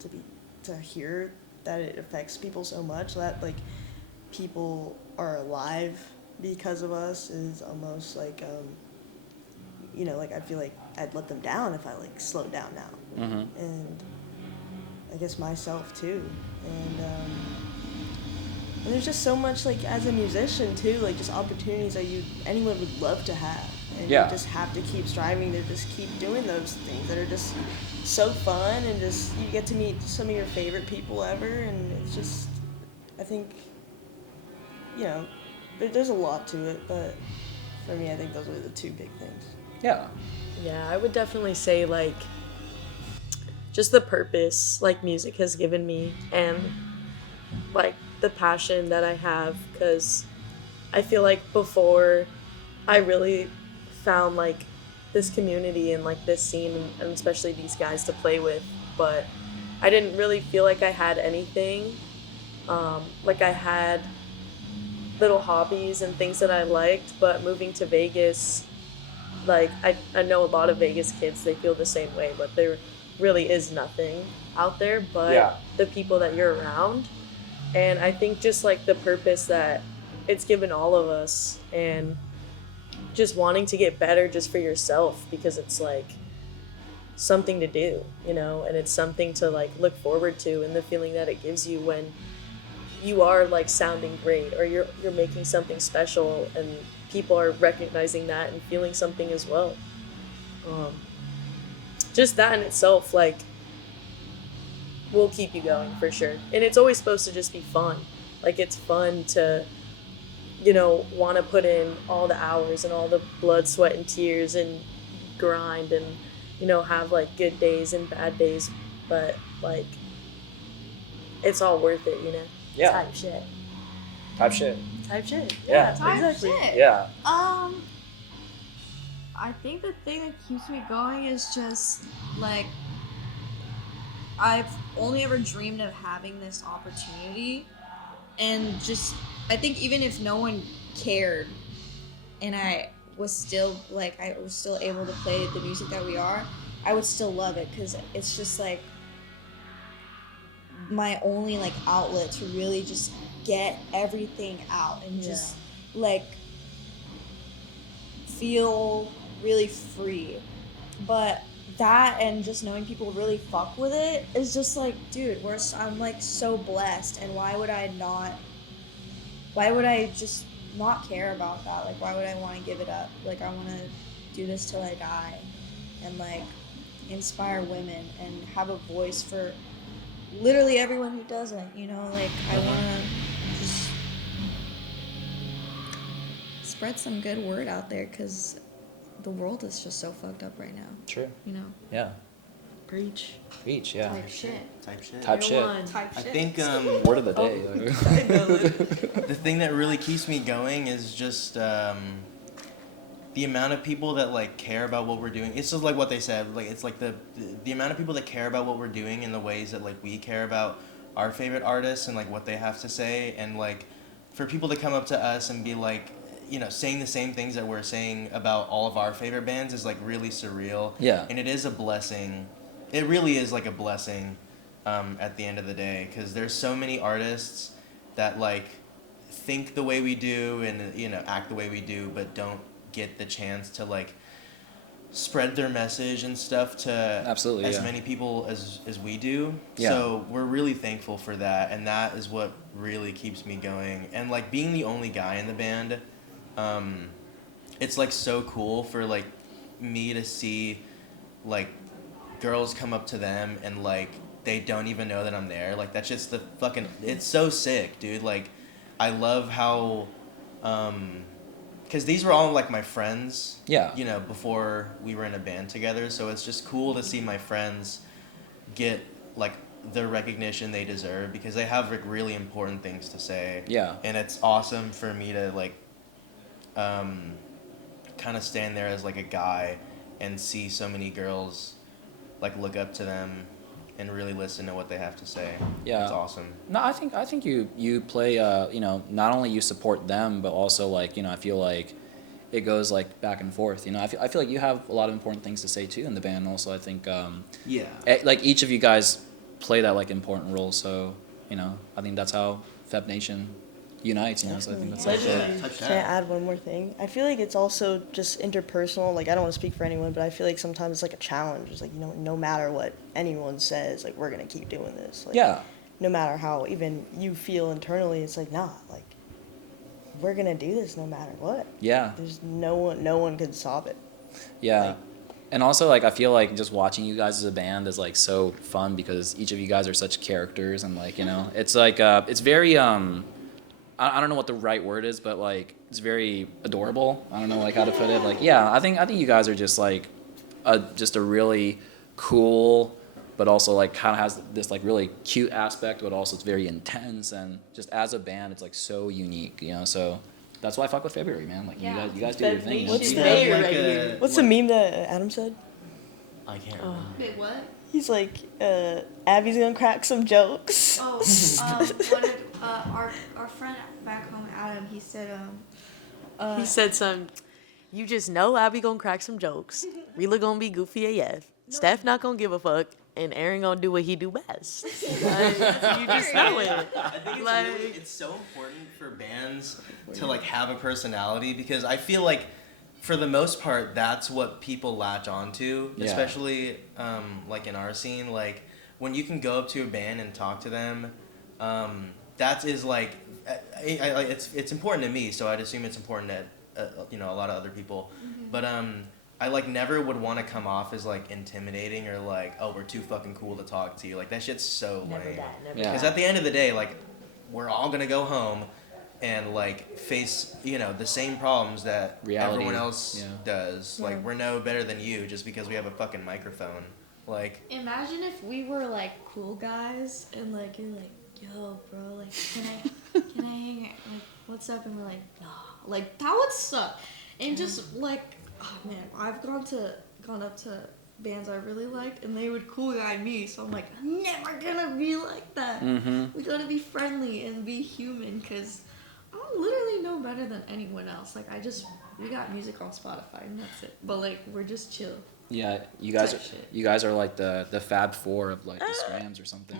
to hear that it affects people so much that like people are alive because of us is almost like like I feel like I'd let them down if I like slowed down now. Mm-hmm. And I guess myself too. And there's just so much like as a musician too, like just opportunities that anyone would love to have. And you just have to keep striving to just keep doing those things that are just so fun, and just you get to meet some of your favorite people ever, and it's just I think there's a lot to it, but for me I think those are the two big things. Yeah. Yeah, I would definitely say like just the purpose like music has given me, and like the passion that I have, because I feel like before I really found like this community and like this scene, and especially these guys to play with, but I didn't really feel like I had anything. Like I had little hobbies and things that I liked, but moving to Vegas, like I know a lot of Vegas kids, they feel the same way, but there really is nothing out there but the people that you're around. And I think just like the purpose that it's given all of us, and just wanting to get better just for yourself, because it's like something to do, and it's something to like look forward to, and the feeling that it gives you when you are like sounding great, or you're making something special and people are recognizing that and feeling something as well. Just that in itself like will keep you going for sure. And it's always supposed to just be fun. Like it's fun to want to put in all the hours and all the blood, sweat, and tears and grind and, have like good days and bad days, but like it's all worth it, Yeah. Type shit. Type shit. Yeah, Type exactly. shit. Yeah. I think the thing that keeps me going is just like I've only ever dreamed of having this opportunity, and just I think even if no one cared and I was still able to play the music that we are, I would still love it, because it's just like my only like outlet to really just get everything out and just like feel really free. But that and just knowing people really fuck with it is just like, dude, I'm like so blessed, and why would I just not care about that? Like, why would I want to give it up? Like, I want to do this till I die and like inspire women and have a voice for literally everyone who doesn't, like I want to just spread some good word out there, because the world is just so fucked up right now. True. You know? Yeah. Preach. Preach, yeah. Type shit. Type shit. Type shit. Airwan. Type I shit. think Word of the day. the thing that really keeps me going is just the amount of people that like care about what we're doing. It's just like what they said. Like it's like the amount of people that care about what we're doing in the ways that like we care about our favorite artists and like what they have to say, and like for people to come up to us and be like, you know, saying the same things that we're saying about all of our favorite bands is like really surreal. Yeah. And it is a blessing. It really is like a blessing at the end of the day, because there's so many artists that like think the way we do and, you know, act the way we do, but don't get the chance to like spread their message and stuff to Absolutely, as yeah. many people as we do. Yeah. So we're really thankful for that, and that is what really keeps me going. And like being the only guy in the band, it's like so cool for like me to see like girls come up to them and like they don't even know that I'm there. Like that's just the fucking, it's so sick, dude. Like I love how because these were all like my friends, Yeah. you know, before we were in a band together. So it's just cool to see my friends get like the recognition they deserve, because they have like really important things to say. Yeah. And it's awesome for me to like kind of stand there as like a guy and see so many girls like look up to them and really listen to what they have to say. Yeah. It's awesome. No, I think you play you know, not only you support them, but also like, you know, I feel like it goes like back and forth. You know, I feel like you have a lot of important things to say too in the band. Also, I think Yeah. like each of you guys play that like important role. So, you know, I think that's how Feb Nation unites. You know, so I think that's like Legendary. Touch Can I that. add one more thing? I feel like it's also just interpersonal. Like, I don't want to speak for anyone, but I feel like sometimes it's like a challenge. It's like, you know, no matter what anyone says, like, we're going to keep doing this. Like, yeah. no matter how even you feel internally, it's like, nah, like, we're going to do this no matter what. Yeah. There's no one can stop it. Yeah. Like- And also, like, I feel like just watching you guys as a band is, like, so fun because each of you guys are such characters and, like, you know, it's, like, it's very, I don't know what the right word is, but, like, it's very adorable. I don't know, like, how to put it. Like, yeah, I think you guys are just, like, just a really cool, but also, like, kind of has this, like, really cute aspect, but also it's very intense. And just as a band, it's, like, so unique, you know, so... That's why I fuck with Febuary, man. Like, Yeah. you guys do your thing. What's We the- have, Mayor like, right a- here. What's the meme that Adam said? I can't Oh. remember. Wait, what? He's like, Abby's gonna crack some jokes. Oh, one of our friend back home, Adam, he said, He said some, you just know Abby gonna crack some jokes. Rila gonna be goofy AF. Steph not gonna give a fuck. And Airon gonna do what he do best. Like, you just know it. I think it's Like- really, it's so important for bands to like have a personality, because I feel like for the most part that's what people latch onto, Yeah. especially like in our scene. Like when you can go up to a band and talk to them, that is like it's important to me, so I'd assume it's important to you know, a lot of other people. But I like never would want to come off as like intimidating or like, oh, we're too fucking cool to talk to you. Like that shit's so Never lame. that, never Yeah. Because at the end of the day, like, we're all gonna go home and like face, you know, the same problems that Reality, everyone else yeah. does. Like, we're no better than you just because we have a fucking microphone. Like, imagine if we were like cool guys and like you're like, yo, bro, like can I hang out? Like, what's up? And we're like, nah, like that would suck. And just like, oh man, I've gone up to bands I really liked and they would cool guy me. So I'm like, I'm never gonna be like that. Mm-hmm. We gotta be friendly and be human, because I'm literally no better than anyone else. Like we got music on Spotify and that's it. But like we're just chill. Yeah, you Type shit. guys are like the Fab Four of like the Scrams or something.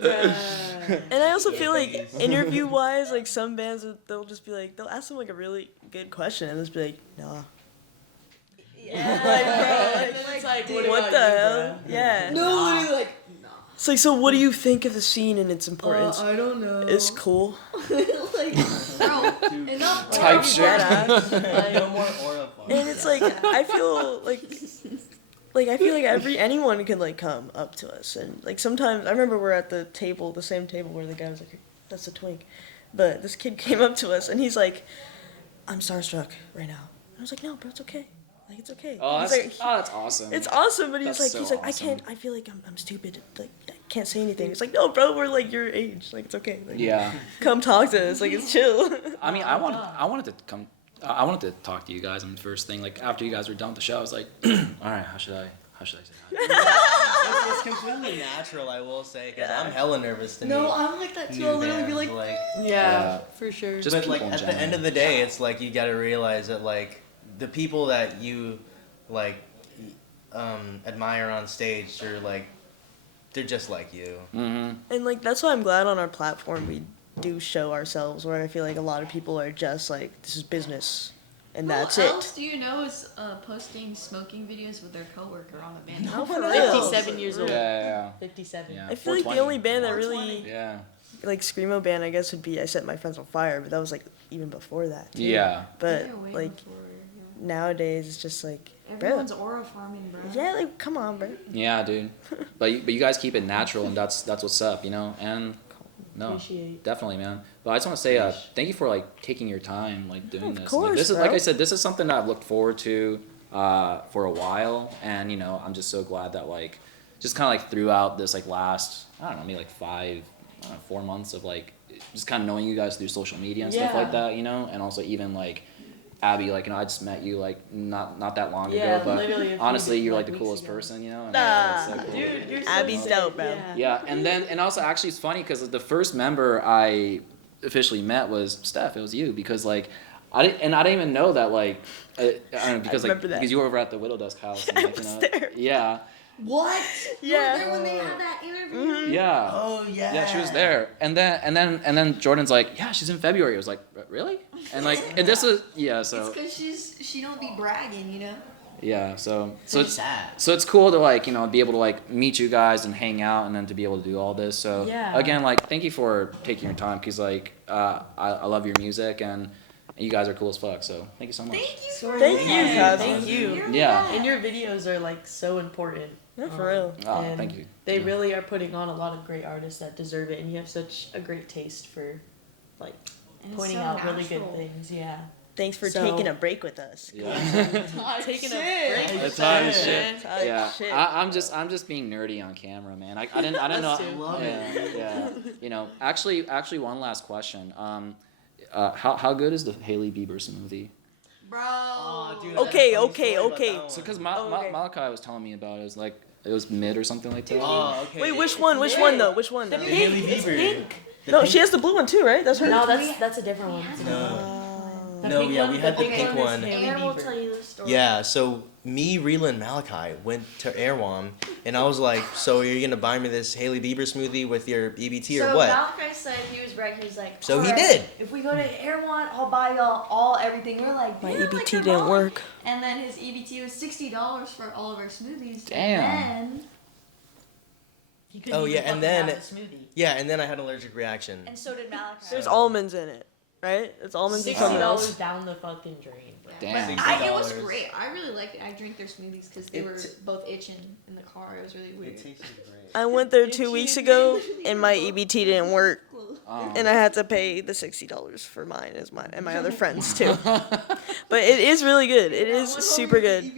And I also feel like interview wise, like some bands they'll just be like, they'll ask them like a really good question and just be like, nah. Yeah. It's like, What the hell? Yeah. Nobody like, nah. It's like, so what do you think of the scene and its importance? I don't know. It's cool. like, bro, enough. Type bro. shit. no more aura fuck. And it's like, I feel like anyone can like come up to us, and like sometimes I remember we're at the same table where the guy was like, that's a twink, but this kid came up to us and he's like, I'm starstruck right now. I was like, no, bro, it's okay. Like, it's okay. Oh, He's that's, like, that's awesome. it's awesome, but he's That's like, so I awesome. can't, I feel like I'm stupid. Like, I can't say anything. It's like, no, bro, we're like your age. Like, it's okay. Like, Yeah. come talk to us. Like, it's chill. I mean, I wanted to come. I wanted to talk to you guys. And the first thing, like after you guys were done with the show, I was like, all right, how should I say that? It's completely natural, I will say, because I'm hella nervous to meet I'm like that new bands, like, Yeah, for sure. Just but like people in at the general. end of the day, it's like you gotta realize that like the people that you like admire on stage are like they're just like you. Mm-hmm. And like that's why I'm glad on our platform we do show ourselves. Where I feel like a lot of people are just like, this is business, and that's Who it. else do you know is posting smoking videos with their coworker on the band? No, for real. 57 years old. Yeah, 57. yeah. I feel like the 420. only band that really Yeah. like screamo band, I guess, would be I Set My Friends on Fire, but that was like even before that. Too. Yeah. But Yeah, way like before, yeah. nowadays, it's just like, bro. Everyone's aura farming, bro. Yeah, like come on, bro. Yeah, dude. But you guys keep it natural, and that's what's up, you know. And no, Appreciate. definitely, man. But I just want to say, thank you for like taking your time, like doing Of this. course, like, this is bro. like I said, this is something that I've looked forward to for a while, and you know, I'm just so glad that like, just kind of like throughout this like last, I don't know, maybe like 4 months of like, just kind of knowing you guys through social media and stuff Yeah. like that, you know, and also even like. Abby, like, you know, I just met you like not that long Yeah, ago, literally a but few honestly, you're like, like the weeks coolest ago. person, you know. And Nah, that's so cool. Dude, you're so Abby's sick. dope, bro. Yeah. Yeah, and then also actually it's funny because the first member I officially met was Steph. It was you because like I didn't even know that like I don't know because like remember that. because you were over at the Widow Dusk house. Yeah, and, I like, you was know, there. Yeah, What? You Yeah. were there when they had that interview? yeah. Oh yeah. Yeah, she was there, and then Jordan's like, yeah, she's in February. I was like, really? And like, and this was yeah, It's so because she don't be bragging, you know. yeah, so it's sad. so it's cool to like you know be able to like meet you guys and hang out and then to be able to do all this. So Yeah. again, like thank you for taking your time because like I love your music and you guys are cool as fuck. So thank you so much. Thank you. So Thank you, yeah, Kazi. Thank you. You're Yeah. And your videos are like so important. Yeah, for real. Oh, And thank you. They Yeah. really are putting on a lot of great artists that deserve it, and you have such a great taste for like And it's pointing so out really natural. good things. Yeah. Thanks for So- taking a break with us. Yeah. Taking shit. a break. That's with hot that, as shit. man. Type Yeah, shit. I'm just being nerdy on camera, man. I didn't know. Us too. Love yeah, it. yeah. You know, actually, one last question. How good is the Hailey Bieber smoothie? Bro. Oh, dude, Okay, I had a funny okay, story about okay. that one. So, because Okay. Malachi was telling me about it, it was like it was mid or something like that. Oh, okay. Wait, which one? Which one though? Which one The though? pink. Hailey It's Bieber. pink. The No, pink- she has the blue one too, right? That's her. No, that's a different one. The No, pink yeah, one- we had the pink is one. Hailey Aaron will Bieber. tell you the story. Yeah, so me, Rila, and Malachi went to Airwan, and I was like, "So you're gonna buy me this Hailey Bieber smoothie with your EBT or So what?" Malachi said he was right. He was like, So he "Alright, did. If we go to Airwan, I'll buy y'all all everything." We're like, My "Yeah, EBT like your didn't mom." work. And then his EBT was $60 for all of our smoothies. Damn. And He couldn't Oh, even yeah, and fucking then- have the smoothie. Yeah, and then I had an allergic reaction. so did Malachi. There's almonds in it, right? It's almonds and something $60 else. down the fucking drain, bro. Damn. It was $60. great. I really liked it. I drank their smoothies because they It were t- both itching in the car. It was really weird. tasted great. I went there 2 weeks ago, and my EBT didn't work, Um, and I had to pay the $60 for mine and my other friends too. But it is really good. It is super good.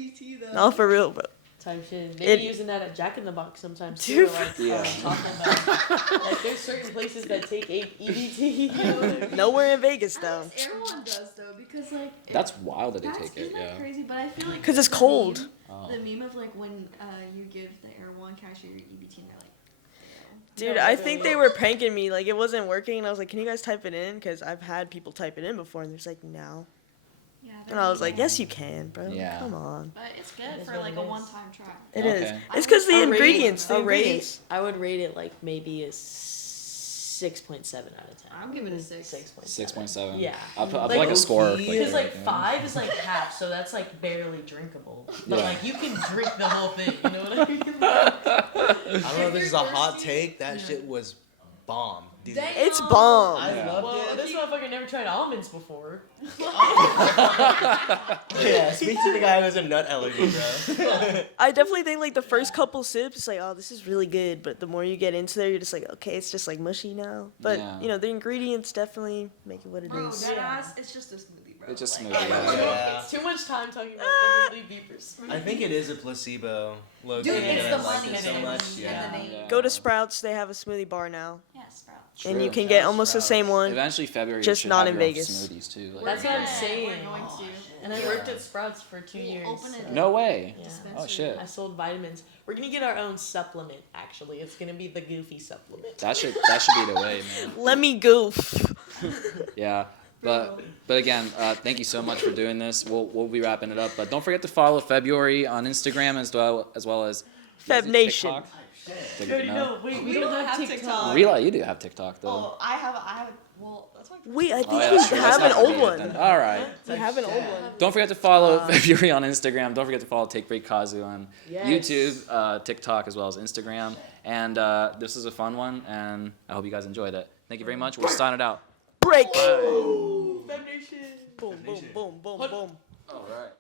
No, for real, bro. Type shit. Maybe It- using that at Jack in the Box sometimes Dude. too. Like, Yeah. talking about. Like, there's certain places that take EBT. You know what I mean? Nowhere in Vegas though. Everyone does though because like That's wild that they that's, take it. isn't that Yeah. crazy? But I feel like 'Cause it's the cold. meme- Oh. The meme of like when you give the Airwan cashier your EBT and they're like, Dude, No, I really. think they were pranking me. Like, it wasn't working. And I was like, can you guys type it in? Because I've had people type it in before. And they're just like, no. yeah. And I was like, yes, you can, bro. Yeah. Come on. But it's good It is for what like it a is. one-time try. It is. Okay. It's because the I would rate it- ingredients. The I would rate it- ingredients. I would rate it like maybe a 6.7 out of 10. I'm giving it a 6. 6.7. 6.7. Yeah. I'll put Like, like a score. low-key, Because like everything. 5 is like half, so that's like barely drinkable. But Yeah. like you can drink the whole thing. You know what I mean? I don't know if this is a you're hot thirsty, take. That shit was bomb, dude. It's bomb. I Yeah. loved Well, it. this motherfucker never tried almonds before. Yeah, speak to the guy who has a nut allergy, bro. I definitely think like the first couple sips, it's like, oh, this is really good. But the more you get into there, you're just like, okay, it's just like mushy now. But Yeah. you know, the ingredients definitely make it what it Bro, is. that Yeah. ass, it's just a smoothie, bro. It's just Like, smoothie. Yeah. It's too much time talking about the Haley beepers. I think it is a placebo. Low-key, Dude, it's and the I like money it so thing much. and Yeah. the name. Yeah. Go to Sprouts. They have a smoothie bar now, Yeah, Sprouts. and you True. can get almost the same one. Eventually, February Just should not have in your own Vegas. smoothies too. Like, That's what I'm saying. We're going to. And I worked at Sprouts for 2 years. open it. no way. Yeah. Oh shit. I sold vitamins. We're gonna get our own supplement. Actually, it's gonna be the Goofy supplement. That should be the way, man. Let me goof. Yeah. But again, thank you so much for doing this. We'll be wrapping it up. But don't forget to follow February on Instagram as well as Feb Nation. TikTok? Cody, no, wait, we don't have TikTok. Rila, you do have TikTok though. Oh, I have. Well, that's my. Wait, I think Oh, yeah, we that's true. Let's have an not old repeat it one. then. All right. We have an old one. Don't forget to follow February on Instagram. Don't forget to follow Take Break Kazu on Yes. YouTube, TikTok, as well as Instagram. And this is a fun one, and I hope you guys enjoyed it. Thank you very much. We'll sign it out. Break. Bye. Feb Nation. Boom, boom, boom, boom, boom. All right.